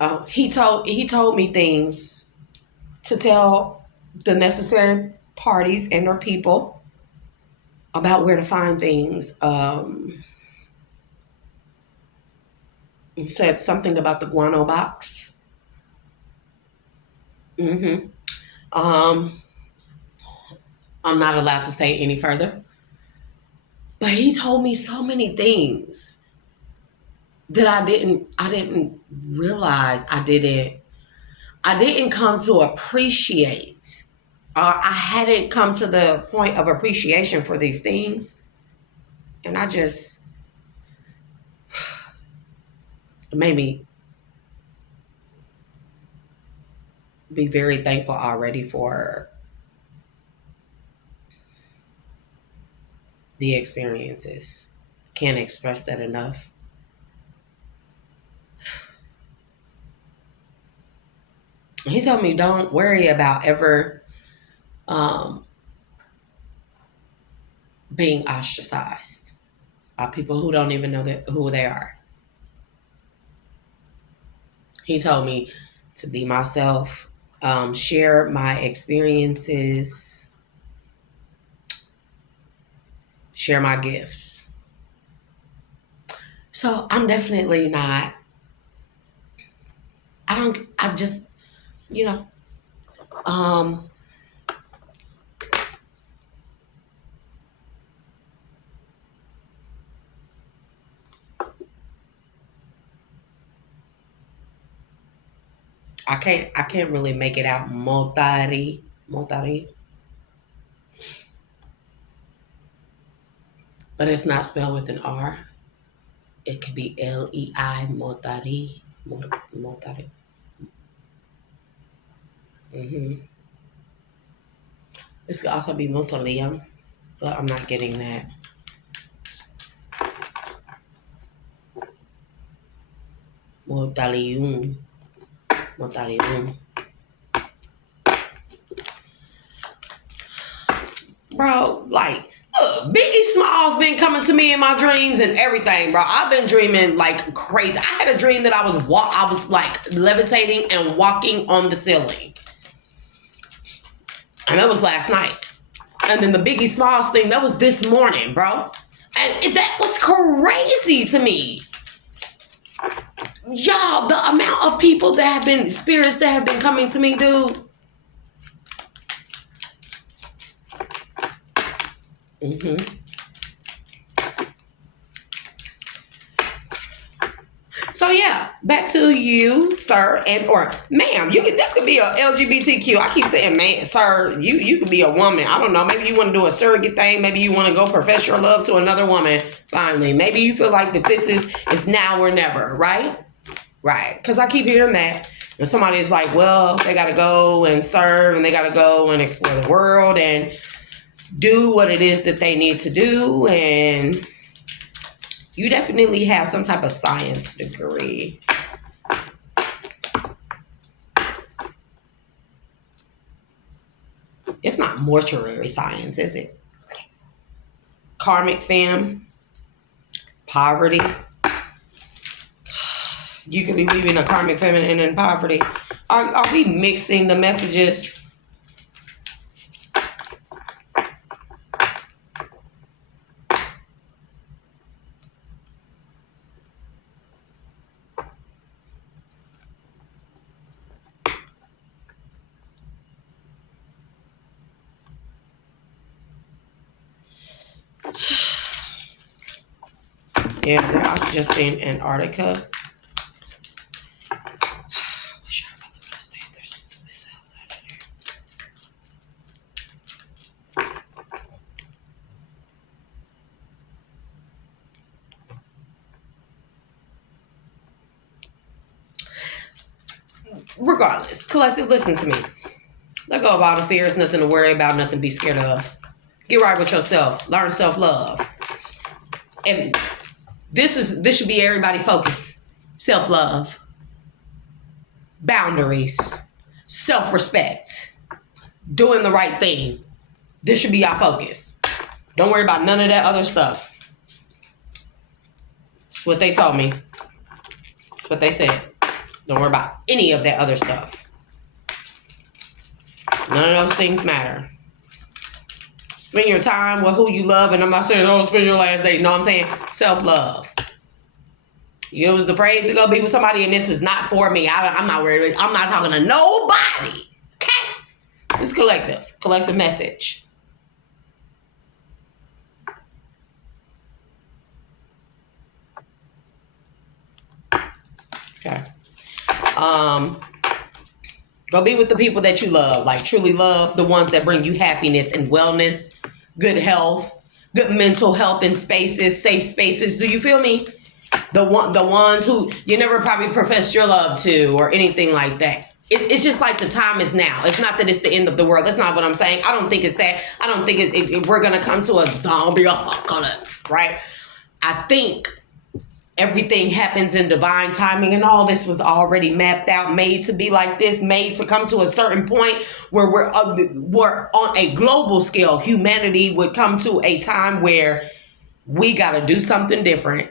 Oh, he told me things to tell the necessary parties and their people about where to find things. He said something about the guano box. Mm-hmm. I'm not allowed to say any further. But he told me so many things that I didn't realize I didn't come to appreciate. I hadn't come to the point of appreciation for these things. And I just it made me be very thankful already for the experiences. Can't express that enough. He told me don't worry about ever being ostracized by people who don't even know who they are. He told me to be myself, share my experiences, share my gifts. So I'm definitely not, I just, I can't really make it out. Motari. But it's not spelled with an R. It could be Lei, Motari. Motari. Mm-hmm. This could also be Mausoleum, but I'm not getting that. Motalium. Bro, like, look, Biggie Smalls been coming to me in my dreams and everything, bro. I've been dreaming like crazy. I had a dream that I was like levitating and walking on the ceiling. And that was last night. And then the Biggie Smalls thing, that was this morning, bro. And that was crazy to me. Y'all, the amount of people that have been, spirits that have been coming to me, dude. Mm-hmm. So yeah, back to you, sir, and or ma'am. This could be a LGBTQ. I keep saying man, sir. You could be a woman. I don't know. Maybe you want to do a surrogate thing. Maybe you want to go profess your love to another woman. Finally, maybe you feel like that this is now or never, right? Right. Because I keep hearing that. And somebody is like, well, they got to go and serve and they got to go and explore the world. And do what it is that they need to do, and you definitely have some type of science degree. It's not mortuary science, is it? Karmic fam, poverty. You could be leaving a karmic feminine in poverty. Are we mixing the messages? Yeah, they're also just in Antarctica. Regardless, collective, listen to me. Let go of all the fears, nothing to worry about, nothing to be scared of. Get right with yourself. Learn self-love. And this should be everybody focus. Self-love. Boundaries. Self-respect. Doing the right thing. This should be our focus. Don't worry about none of that other stuff. That's what they told me. That's what they said. Don't worry about any of that other stuff. None of those things matter. Spend your time with who you love, and I'm not saying don't spend your last day. No, I'm saying self-love. You was afraid to go be with somebody, and this is not for me. I'm not worried. I'm not talking to nobody. Okay? It's collective. Collective message. Okay. Go be with the people that you love, like truly love, the ones that bring you happiness and wellness, good health, good mental health in spaces, safe spaces. Do you feel me? The ones who you never probably professed your love to or anything like that. It's just like the time is now. It's not that it's the end of the world. That's not what I'm saying. I don't think it's that. I don't think we're going to come to a zombie apocalypse, right? I think everything happens in divine timing, and all this was already mapped out, made to be like this, made to come to a certain point where we're on a global scale. Humanity would come to a time where we got to do something different.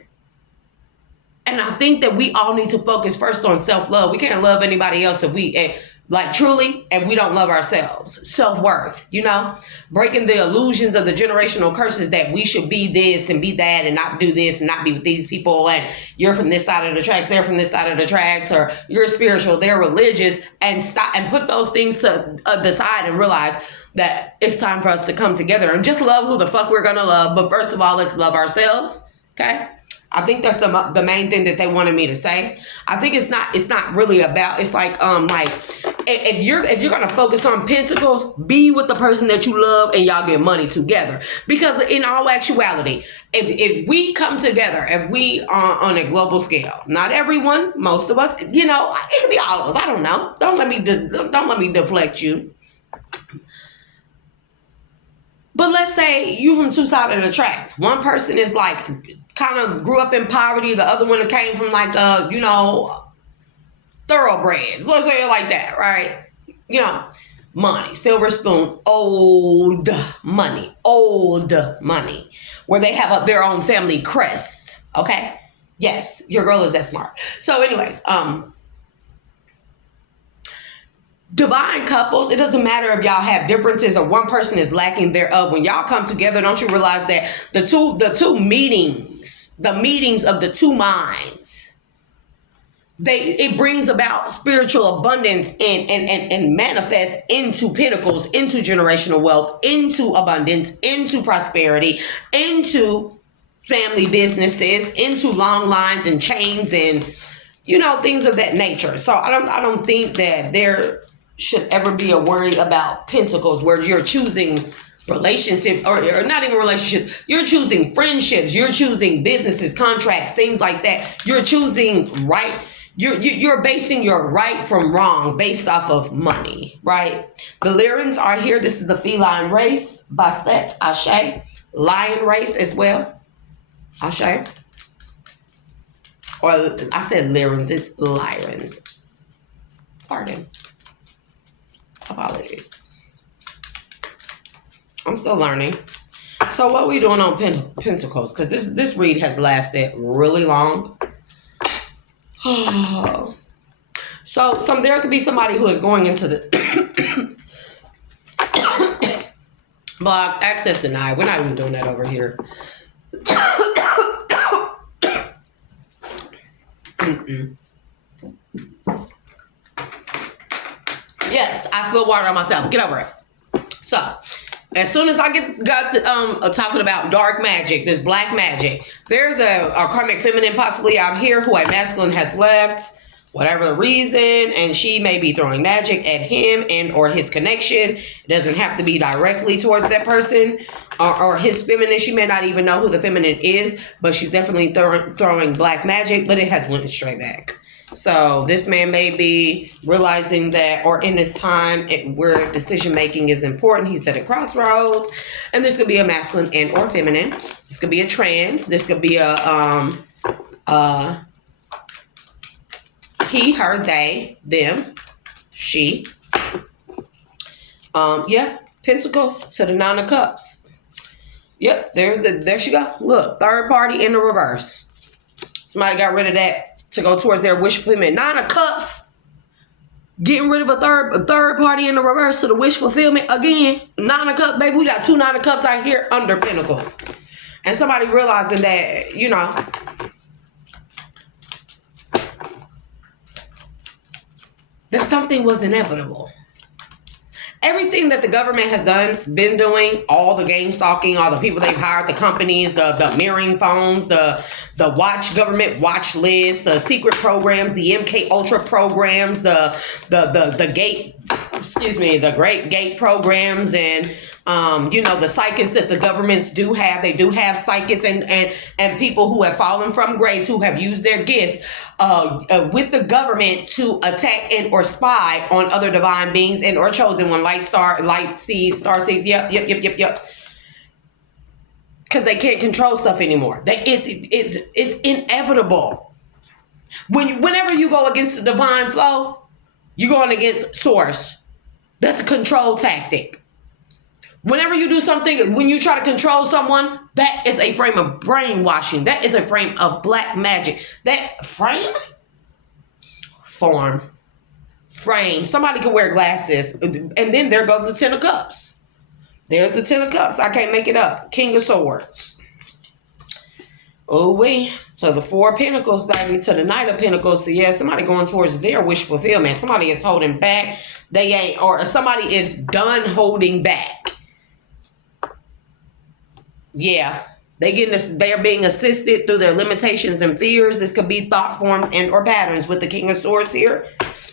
And I think that we all need to focus first on self-love. We can't love anybody else if we, like truly, and we don't love ourselves. Self-worth, breaking the illusions of the generational curses that we should be this and be that and not do this and not be with these people, and you're from this side of the tracks, they're from this side of the tracks, or you're spiritual, they're religious, and stop and put those things to the side and realize that it's time for us to come together and just love who the fuck we're gonna love. But first of all, let's love ourselves, okay? I think that's the main thing that they wanted me to say. I think it's not really about, it's like if you're gonna focus on pentacles, be with the person that you love and y'all get money together. Because in all actuality, if we come together, if we are on a global scale, not everyone, most of us, it can be all of us. I don't know. Don't let me deflect you. But let's say you from two sides of the tracks. One person is like kind of grew up in poverty. The other one came from like thoroughbreds. Let's say it like that, right? Money, silver spoon, old money, where they have their own family crests. Okay, yes, your girl is that smart. So, anyways, divine couples, it doesn't matter if y'all have differences or one person is lacking thereof. When y'all come together, don't you realize that the two meetings, the meetings of the two minds, it brings about spiritual abundance and manifests into pinnacles, into generational wealth, into abundance, into prosperity, into family businesses, into long lines and chains and things of that nature. So I don't think that there should ever be a worry about pentacles where you're choosing relationships or not even relationships. You're choosing friendships. You're choosing businesses, contracts, things like that. You're choosing right. You're basing your right from wrong based off of money, right? The Lyrans are here. This is the feline race. Bastet, Ashe. Lion race as well. Ashe. Or I said Lyrans, it's Lyrans. Pardon. Apologies. I'm still learning. So what are we doing on Pentacles? Because this read has lasted really long. So there could be somebody who is going into the block, access denied. We're not even doing that over here. Yes, I spill water on myself. Get over it. So, as soon as I got talking about dark magic, this black magic, there's a karmic feminine possibly out here who a masculine has left, whatever the reason, and she may be throwing magic at him and or his connection. It doesn't have to be directly towards that person or his feminine. She may not even know who the feminine is, but she's definitely throwing black magic, but it has went straight back. So this man may be realizing that, or in this time where decision making is important, he's at a crossroads, and this could be a masculine and or feminine. This could be a trans. This could be a he, her, they, them, she. Yeah, Pentacles to the Nine of Cups. Yep, there she go. Look, third party in the reverse. Somebody got rid of that to go towards their wish fulfillment. Nine of Cups, getting rid of a third party in the reverse to the wish fulfillment again. Nine of Cups, baby, we got two Nine of Cups out here under Pentacles. And somebody realizing that, you know, that something was inevitable. Everything that the government has been doing, all the game stalking, all the people they've hired, the companies, the mirroring phones, the government watch list, the secret programs, the MK Ultra programs, the Great Gate programs, and you know, the psychics that the governments do have. They do have psychics and people who have fallen from grace, who have used their gifts with the government to attack and or spy on other divine beings and or chosen one, light seeds, star seeds. Yep. Because they can't control stuff anymore. It's inevitable. Whenever you go against the divine flow, you're going against source. That's a control tactic. Whenever you do something, when you try to control someone, that is a frame of brainwashing. That is a frame of black magic. That frame? Frame. Somebody can wear glasses. And then there goes the Ten of Cups. There's the Ten of Cups. I can't make it up. King of Swords. Oh, wait. So the Four of Pentacles, baby, to the Knight of Pentacles. So yeah, somebody going towards their wish fulfillment. Somebody is holding back. They ain't, or somebody is done holding back. Yeah, they're being assisted through their limitations and fears. This could be thought forms and or patterns with the King of Swords here.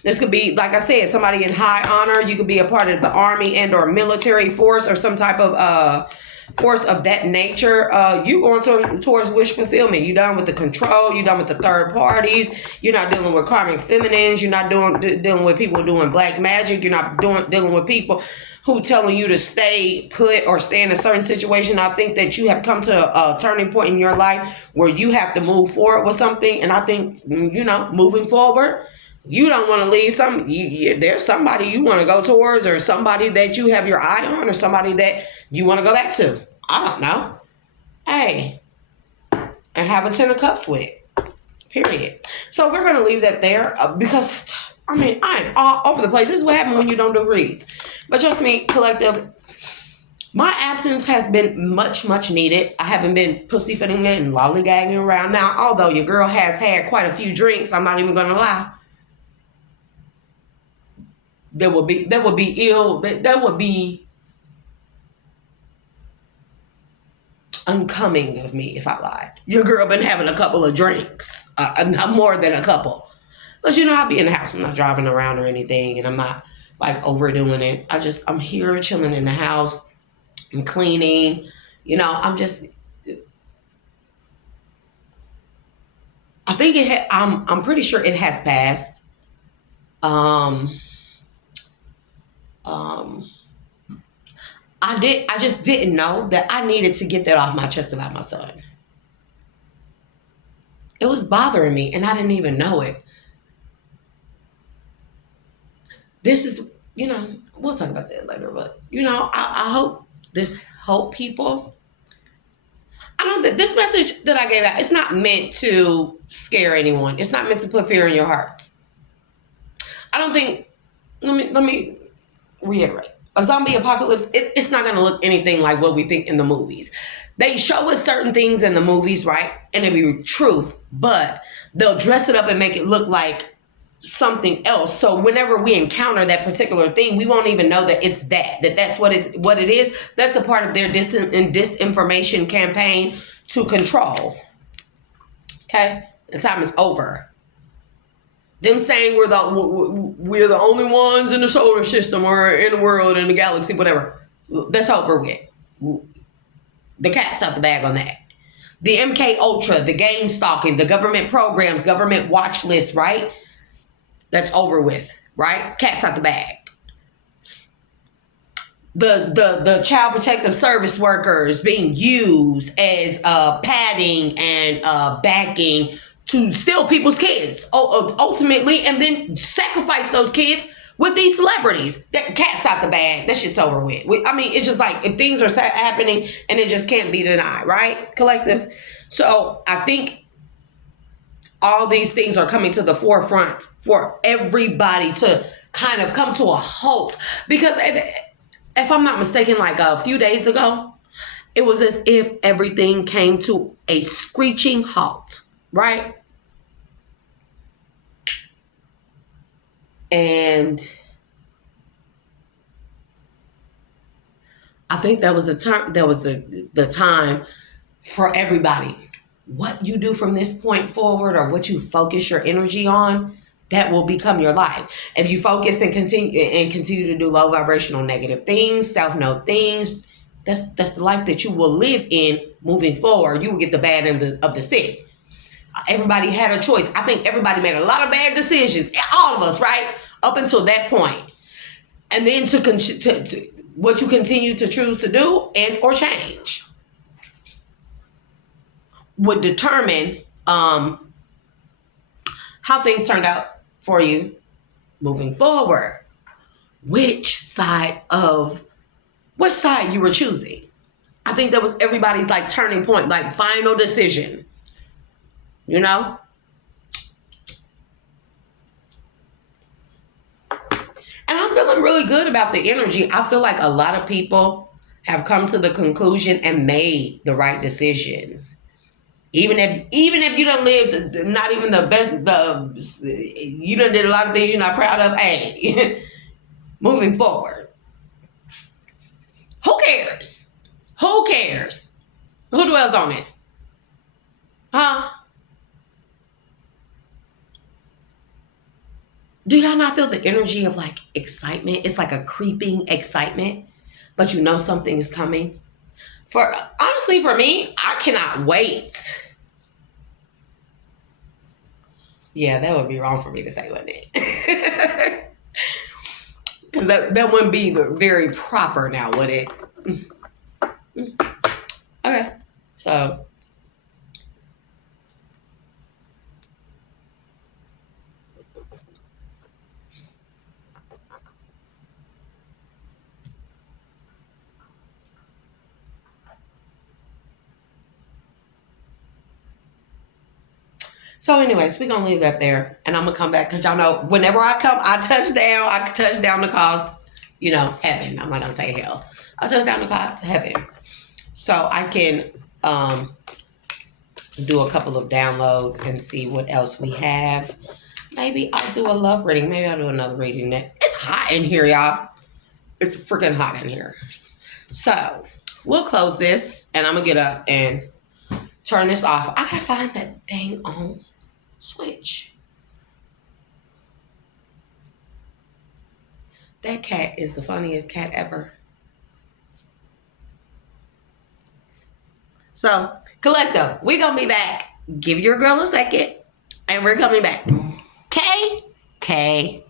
This could be, like I said, somebody in high honor. You could be a part of the army and or military force or some type of force of that nature. You going towards wish fulfillment. You're done with the control. You're done with the third parties. You're not dealing with karmic feminines. You're not dealing with people doing black magic. You're not dealing with people who telling you to stay put or stay in a certain situation. I think that you have come to a turning point in your life where you have to move forward with something. And I think, you know, moving forward, you don't want to leave there's somebody you want to go towards, or somebody that you have your eye on, or somebody that you want to go back to. I don't know. Hey, and have a Ten of Cups with. Period. So we're going to leave that there because, I mean, I'm all over the place. This is what happens when you don't do reads. But trust me, collective, my absence has been much, much needed. I haven't been pussyfooting and lollygagging around. Now, although your girl has had quite a few drinks, I'm not even going to lie. That would be uncoming of me if I lied. Your girl been having a couple of drinks, not more than a couple. But you know, I'll be in the house. I'm not driving around or anything, and I'm not like overdoing it. I'm here chilling in the house. I'm cleaning. You know, I'm I think it had, I'm pretty sure it has passed. Um, um, I just didn't know that I needed to get that off my chest about my son. It was bothering me and I didn't even know it. This is, we'll talk about that later, but I hope this help people. I don't think this message that I gave out, it's not meant to scare anyone. It's not meant to put fear in your hearts. I don't think, let me reiterate. A zombie apocalypse, it's not going to look anything like what we think in the movies. They show us certain things in the movies, right? And it be truth, but they'll dress it up and make it look like something else. So whenever we encounter that particular thing, we won't even know that it's that's what it is. That's a part of their disinformation campaign to control. Okay? The time is over. Them saying we're the only ones in the solar system or in the world, in the galaxy, whatever. That's over with. The cat's out the bag on that. The MK Ultra, the game stalking, the government programs, government watch lists, right? That's over with, right? Cat's out the bag. The child protective service workers being used as padding and backing to steal people's kids ultimately, and then sacrifice those kids with these celebrities. That cat's out the bag. That shit's over with. I mean, it's just like if things are happening and it just can't be denied, right? Collective. So I think all these things are coming to the forefront for everybody to kind of come to a halt. Because if I'm not mistaken, like a few days ago, it was as if everything came to a screeching halt, right? And I think that was the time for everybody. What you do from this point forward, or what you focus your energy on, that will become your life. If you focus and continue to do low vibrational negative things, self-know things, that's the life that you will live in moving forward. You will get the bad end of the stick. Everybody had a choice. I think everybody made a lot of bad decisions. All of us, right? Up until that point. And then to what you continue to choose to do and or change would determine how things turned out for you moving forward. Which side you were choosing. I think that was everybody's like turning point, like final decision. And I'm feeling really good about the energy. I feel like a lot of people have come to the conclusion and made the right decision. Even if you done lived not even the best, you done did a lot of things you're not proud of. Hey, moving forward. Who cares? Who cares? Who dwells on it? Huh? Do y'all not feel the energy of like excitement? It's like a creeping excitement, but you know something is coming. Honestly, for me, I cannot wait. Yeah, that would be wrong for me to say, wouldn't it? Because that wouldn't be very proper now, would it? Okay, so. So anyways, we're going to leave that there. And I'm going to come back because y'all know whenever I touch down to cause, heaven. I'm not going to say hell. I touch down to cause heaven. So I can do a couple of downloads and see what else we have. Maybe I'll do a love reading. Maybe I'll do another reading next. It's hot in here, y'all. It's freaking hot in here. So we'll close this and I'm going to get up and turn this off. I got to find that dang on switch. That cat is the funniest cat ever. So, collective, we're going to be back. Give your girl a second. And we're coming back. K, K,